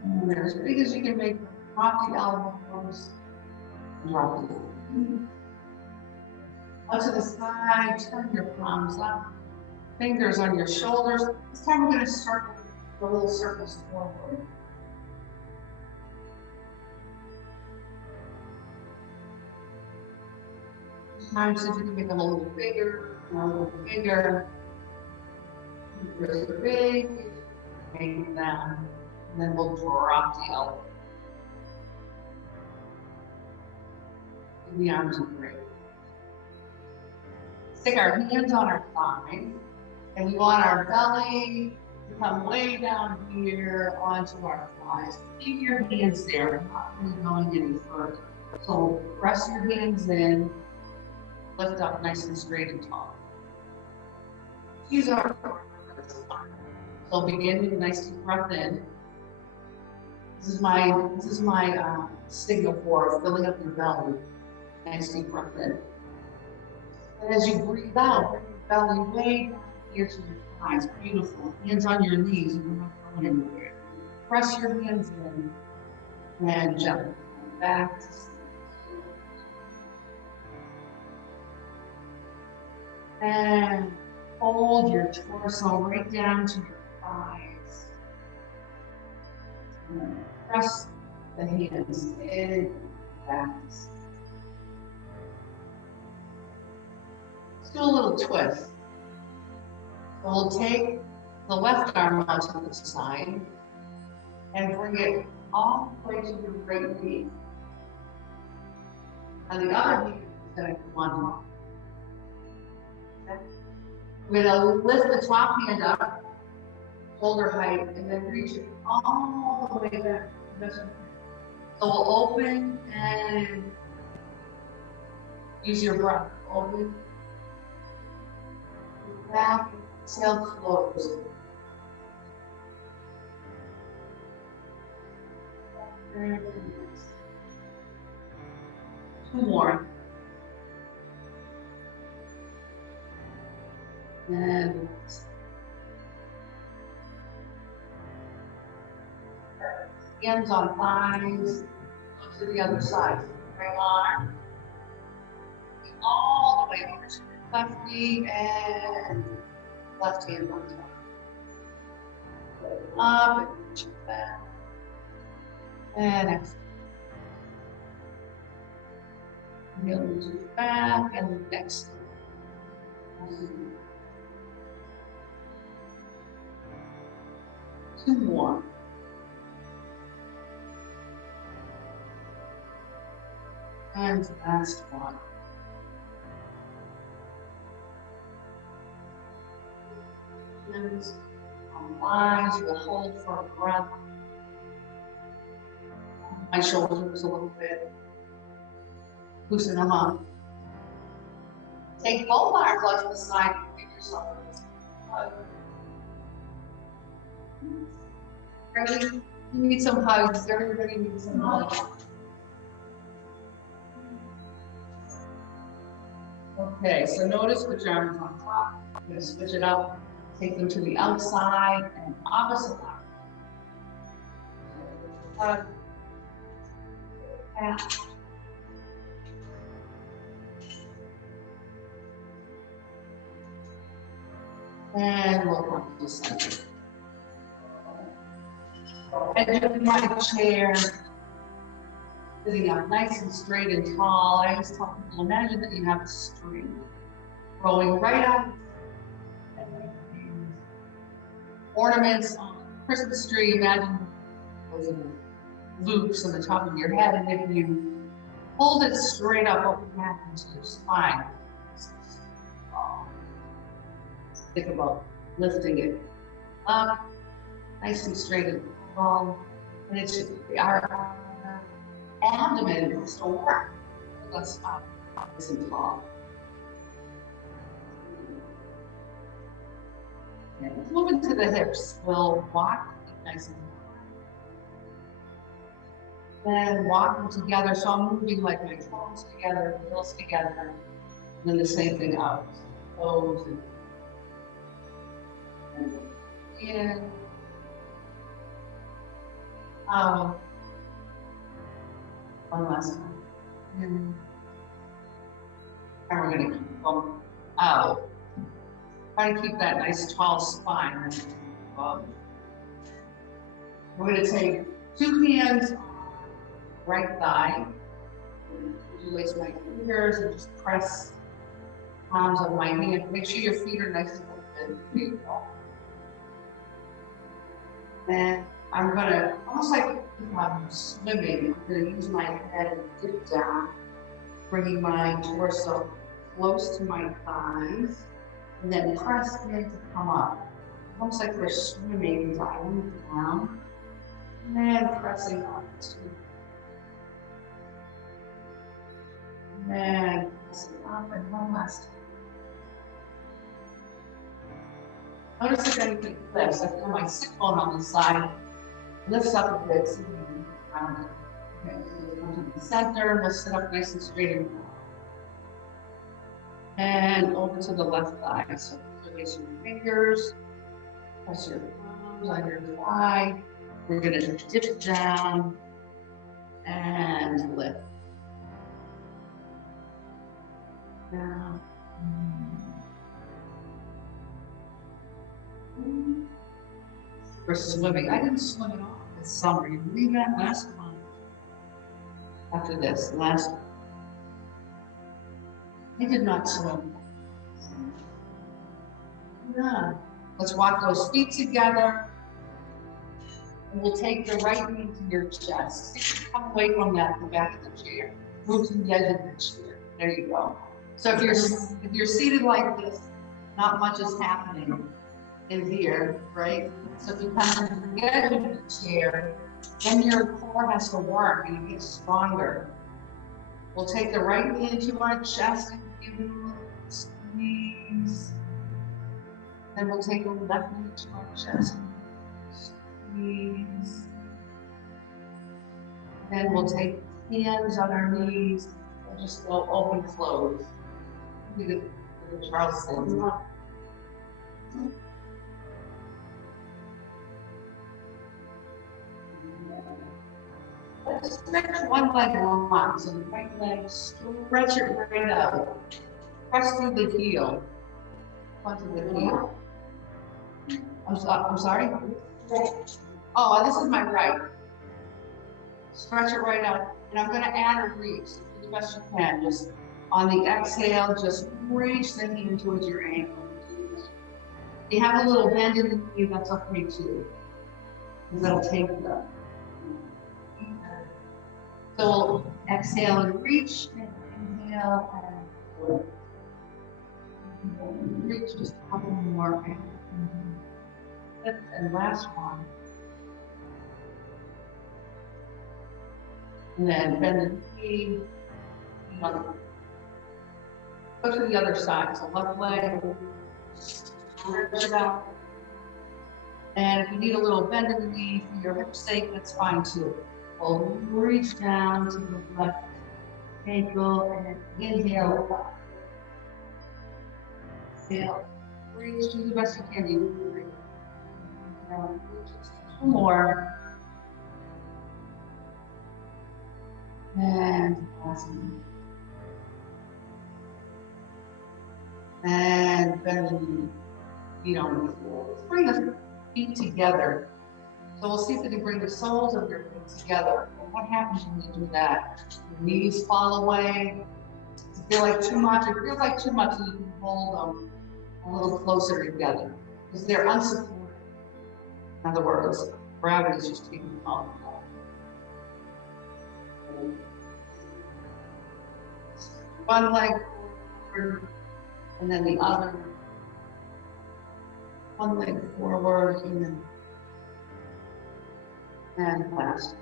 And they're as big as you can make them. Drop the elbows, drop the elbows. Out to the side, turn your palms up. Fingers on your shoulders. This time we're going to circle the little circles forward. Sometimes if you can make them a little bigger, or a little bigger. Fingers are big, make them, and then we'll drop the elbow. The arms are great. Stick our hands on our thighs, and we want our belly to come way down here onto our thighs. Keep your hands there, not really going any further. So press your hands in, lift up nice and straight and tall. Use our so begin with a nice deep breath in. This is my signal for filling up your belly. Nice deep breath in. And as you breathe out, bring your belly way down here to your thighs. Beautiful. Hands on your knees. You're not going anywhere. Press your hands in and jump back to sleep. And hold your torso right down to your thighs. And press the hands in, back to sleep. Let's do a little twist. So we'll take the left arm onto the side and bring it all the way to your right knee. And the other knee is going to come on top. Okay. We're going to lift the top hand up, shoulder height, and then reach it all the way back. So we'll open and use your breath. Open. Back, exhale, close. Two more. And hands on thighs, go to the other side. Right arm. All the way over to the left knee and left hand on top. Up and reach it back. And exhale. Heel to back and next. Two more. And last one. Hands on thighs, we'll hold for a breath. My shoulders a little bit. Loosen them up. Take both arms out to the side and give yourself a hug. Really, you need some hugs. Everybody needs some hugs. Okay, so notice which arm is on top. I'm going to switch it up. Take them to the outside and opposite arm. Back. And we'll come to the center. And in my chair, sitting up nice and straight and tall. I always tell people, imagine that you have a string growing right out. Ornaments on the Christmas tree, imagine goes in the loops on the top of your head, and if you hold it straight up, what would happen to your spine? Think about lifting it up, nice and straight and long, and it should be our abdomen is to work. Let's up, nice and tall. Okay, let's move into the hips. We'll walk nice and then walk them together. So I'm moving like my toes together, heels together, and then the same thing out. Toes and in, out. One last time. In. And we're going to keep them out. Try to keep that nice tall spine. We're going to take 2 hands on right thigh. Interlace my fingers and just press palms of my hand. Make sure your feet are nice and open. Here you go. And I'm going to, almost like I'm swimming, I'm going to use my head and dip down, bringing my torso close to my thighs, and then press in to come up. Almost like we're swimming, diving down, and then pressing up. And then pressing up, and one last time. Notice if anything lifts. I feel my sit bone on the side lifts up a bit, so you can round it. Okay, so we'll come to the center, we'll sit up nice and straight and long. And over to the left thigh. So release your fingers, press your palms on your thigh. We're going to dip down and lift. Down. For swimming. I didn't swim at all this summer. You believe that? Last month. After this, last month. I did not swim. Yeah. Let's walk those feet together. And we'll take the right knee to your chest. See, come away from that, the back of the chair. Move to the edge of the chair. There you go. So if you're seated like this, not much is happening in here, right? So if you come to the edge of the chair, then your core has to work and it gets stronger. We'll take the right knee into our chest and give it a squeeze. Then we'll take the left knee to our chest and squeeze. Then we'll take hands on our knees and just go open, close. Do the Charleston. Let's stretch one leg long, so the right leg, stretch it right out. Press through the heel. Onto the heel. I'm sorry? Oh, this is my right. Stretch it right out. And I'm going to add a reach. Do the best you can. Just on the exhale, just reach the hand towards your ankle. If you have a little bend in the knee, that's okay too. Because that'll take the. So we'll exhale and reach, and inhale and reach just a couple more. And last one. And then bend the knee. Go to the other side. So left leg, stretch it out. And if you need a little bend in the knee for your hip's sake, that's fine too. We'll reach down to the left ankle and then inhale. Exhale. Reach, do the best you can. Just 2 more. And awesome. And bend the knee. Feet on the floor. Let's bring the feet together. So we'll see if we can bring the soles of your feet together. And what happens when you do that? Your knees fall away. Does it feel like too much? If it feels like too much, you can hold them a little closer together because they're unsupported. In other words, gravity is just taking them off. One leg forward, and then the other. One leg forward, and last.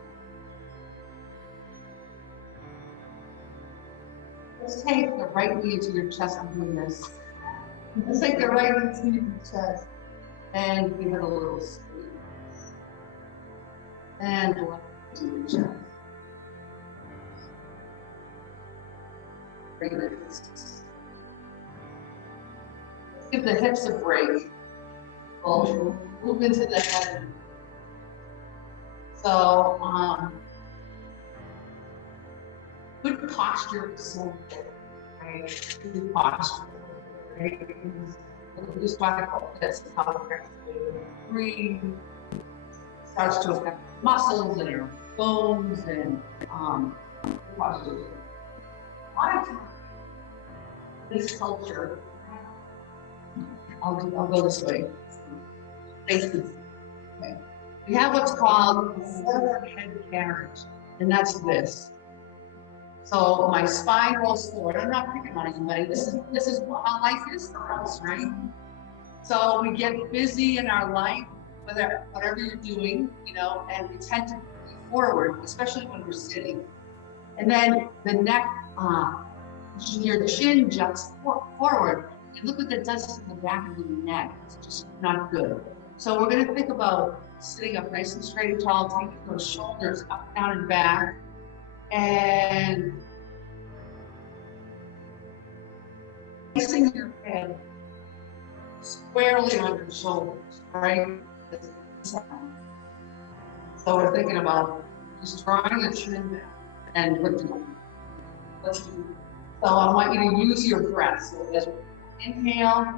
Let's take the right knee to your chest and do this. Let's take the right knee to your chest and give it a little squeeze. And left to your chest. Bring it. Let's give the hips a break. We'll move into the head. So, good posture is so good, right? Good posture, right? Just talk about this, how it affects breathe, starts to affect muscles and your bones and posture. A lot of times, this culture, I'll go this way. Face this. Okay. We have what's called forward head carriage, and that's this. So my spine rolls forward. I'm not picking on anybody. This is how life is for us, right? So we get busy in our life, whatever you're doing, and we tend to be forward, especially when we're sitting. And then the neck, your chin juts forward. And look what that does to the back of the neck. It's just not good. So we're going to think about sitting up nice and straight and tall, taking those shoulders up, down, and back. And placing your head squarely on your shoulders, right? So we're thinking about just drawing your chin back and lifting up. Let's do it. So I want you to use your breath. So as you inhale,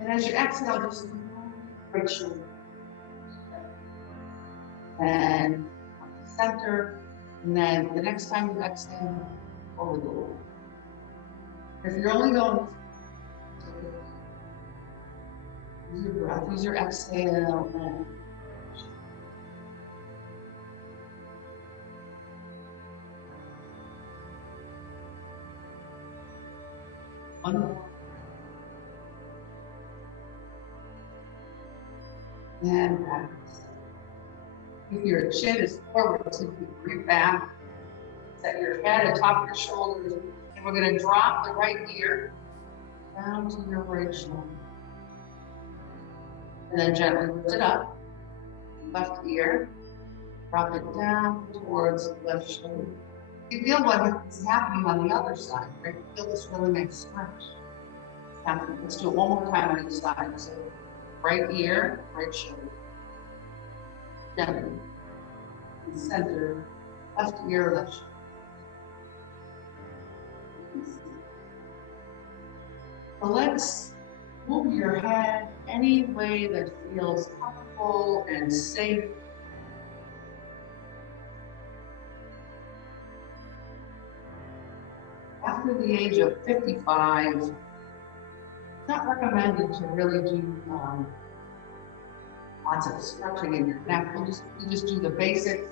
and as you exhale, just right shoulder. And center. And then the next time you exhale, over the wall. If you're only going, use your breath, use your exhale. And one more. And back. If your chin is forward, so you bring back, set your head atop your shoulders, and we're going to drop the right ear down to your right shoulder. And then gently lift it up, left ear, drop it down towards the left shoulder. You feel what is happening on the other side, right? You feel this really nice stretch. Let's do it one more time on each side. So right ear, right shoulder. Gently. Center, left ear, left shoulder. So let's move your head any way that feels comfortable and safe. After the age of 55, it's not recommended to really do lots of stretching in your neck. You just do the basics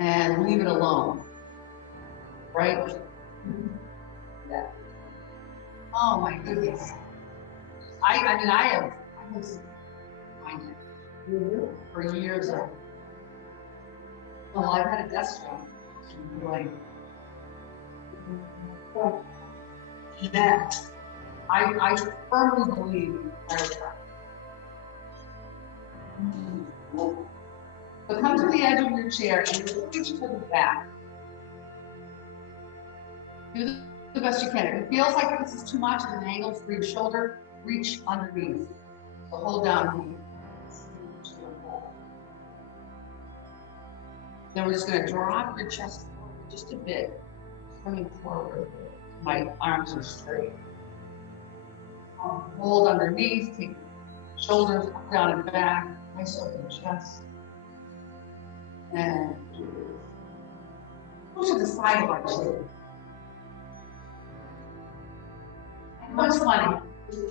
and leave it alone, right? Yeah. Oh my goodness. I have for years. Well, I've had a desk job. Like that. I firmly believe in chiropractic. So come to the edge of your chair and reach to the back. Do the best you can. If it feels like this is too much of an angle for your shoulder, reach underneath. So hold down here. Then we're just going to drop your chest forward just a bit, coming forward. My arms are straight. Hold underneath, take shoulders up, down, and back. Nice open chest. And move to the side of our chair. And what's funny,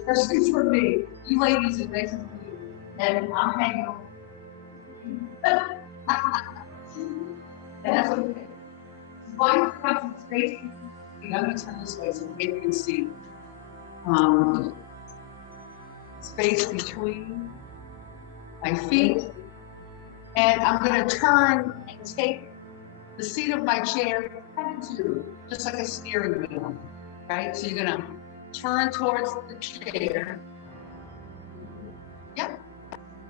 this is for me. You ladies are nice and cute, and I'm hanging over. And that's okay. While you have some space, let me turn this way so you can see space between my feet. And I'm going to turn and take the seat of my chair kind of to, just like a steering wheel, right? So you're going to turn towards the chair. Yep.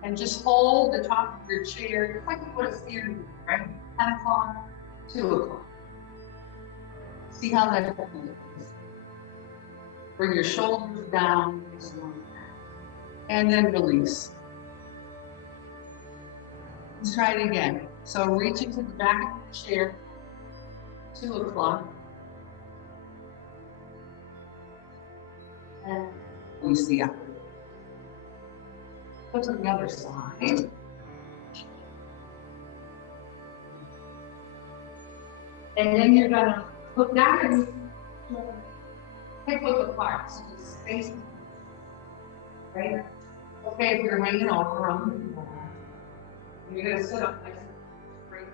And just hold the top of your chair, just like you would a steering wheel, right? 10 o'clock, 2 o'clock. See how that goes. Bring your shoulders down, and then release. Let's try it again. So reach into the back of the chair, 2 o'clock. And release the upper. Go to the other side. And then you're gonna put that in, pick with the parts, so the space, right? Okay, if you're hanging over on the wall, you're gonna sit up nice and straight.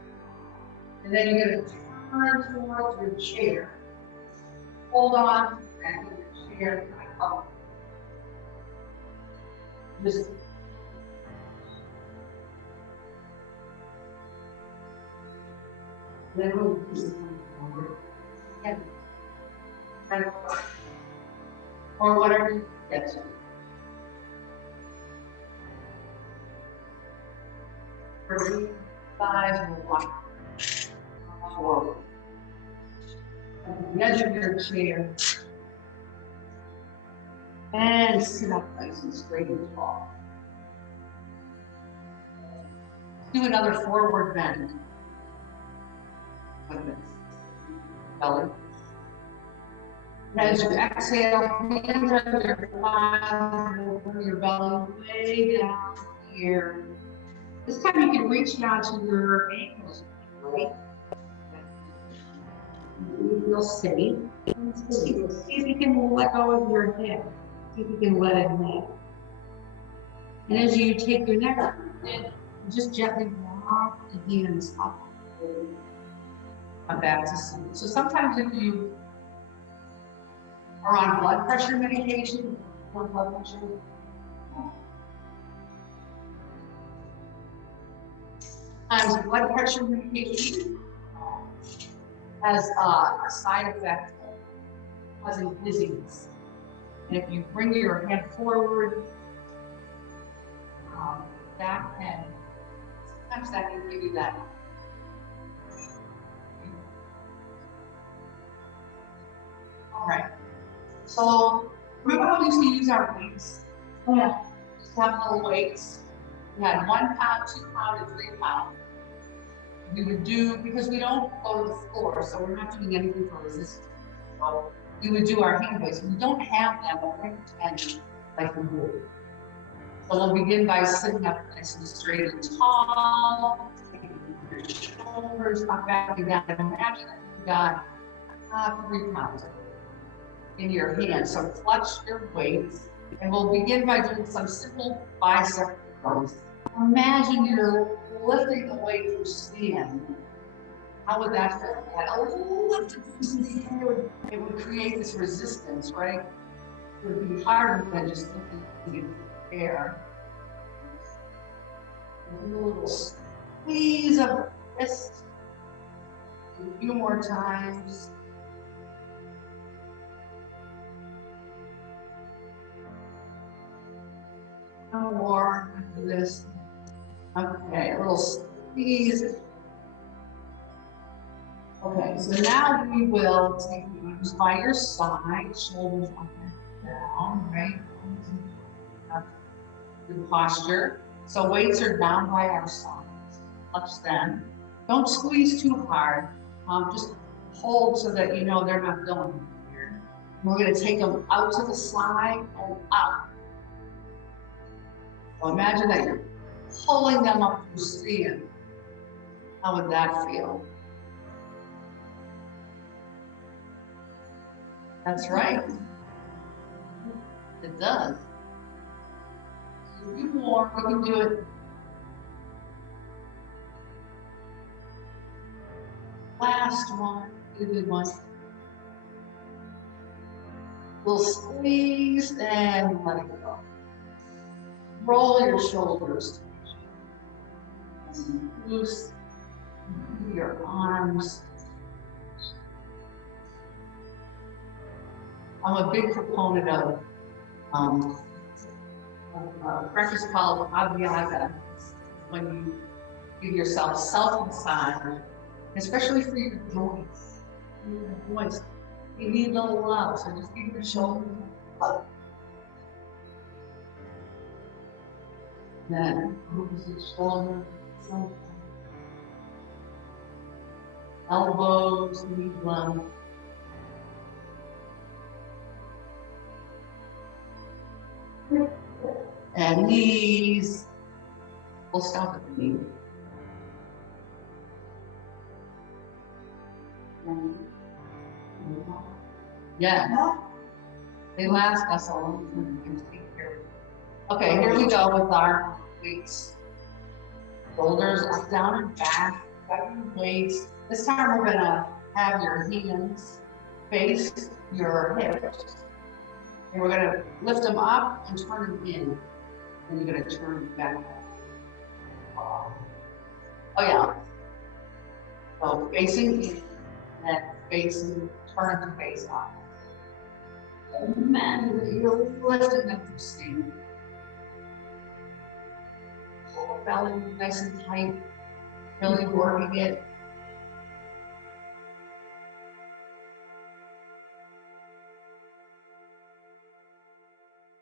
And then you're gonna turn towards your chair. Hold on to the back of your chair, up. Just then we'll release again. Or whatever you get to. For 5 will walk forward. The edge of your chair. And sit up nice and straight and tall. Do another forward bend. Like this. Belly. And as you exhale, hands under your thighs, bring your belly way down here. This time you can reach down to your ankles, right? You feel safe. See if you can let go of your head. See if you can let it hang. And as you take your next breath, just gently walk the hands up. Come back to sleep. So sometimes if you are on blood pressure medication, sometimes blood pressure medication has a side effect of causing dizziness. And if you bring your head forward, that can, sometimes that can give you that. All right. So remember how we used to use our weights? Oh yeah. Just have little weights. We had 1 pound, 2 pound, and 3 pound. We would do, because we don't go to the floor, so we're not doing anything for resistance. So we would do our hand weights. We don't have them, but we're pretending like we do. So we'll begin by sitting up nice and straight and tall, taking your shoulders up, back, and down. Imagine that you've got 3 pounds in your hands. So clutch your weights, and we'll begin by doing some simple bicep curls. Imagine you're lifting the weight through stand. How would that feel? Lift it through stand. It would create this resistance, right? It would be harder than just lifting it in the air. A little squeeze of the wrist. A few more times. No more after this. Okay, a little squeeze. Okay, so now we will take your arms by your side, shoulders up and down, right? Good posture. So weights are down by our sides. Touch them. Don't squeeze too hard. Just hold so that you know they're not going here. We're going to take them out to the side and up. So imagine that you're pulling them up through stand. How would that feel? That's right. It does. A few more, we can do it. Last one. Good one. Little squeeze and let it go. Roll your shoulders. Loose your arms. I'm a big proponent of practice called Abhyasa, when you give yourself self-massage, especially for your joints. You need a little love, so just give your shoulders a hug. Then move your shoulder, elbows, knee blunt. And knees. We'll stop at the knee. Yeah. They last us a long time. Okay, here we go with our weights. Shoulders up, down, and back. Got your weights. This time we're gonna have your hands face your hips. And we're gonna lift them up and turn them in. And you're gonna turn back. Oh yeah. So facing in, and then facing, turn to face up. And then you're lifting up your skin. Belly nice and tight, really working it.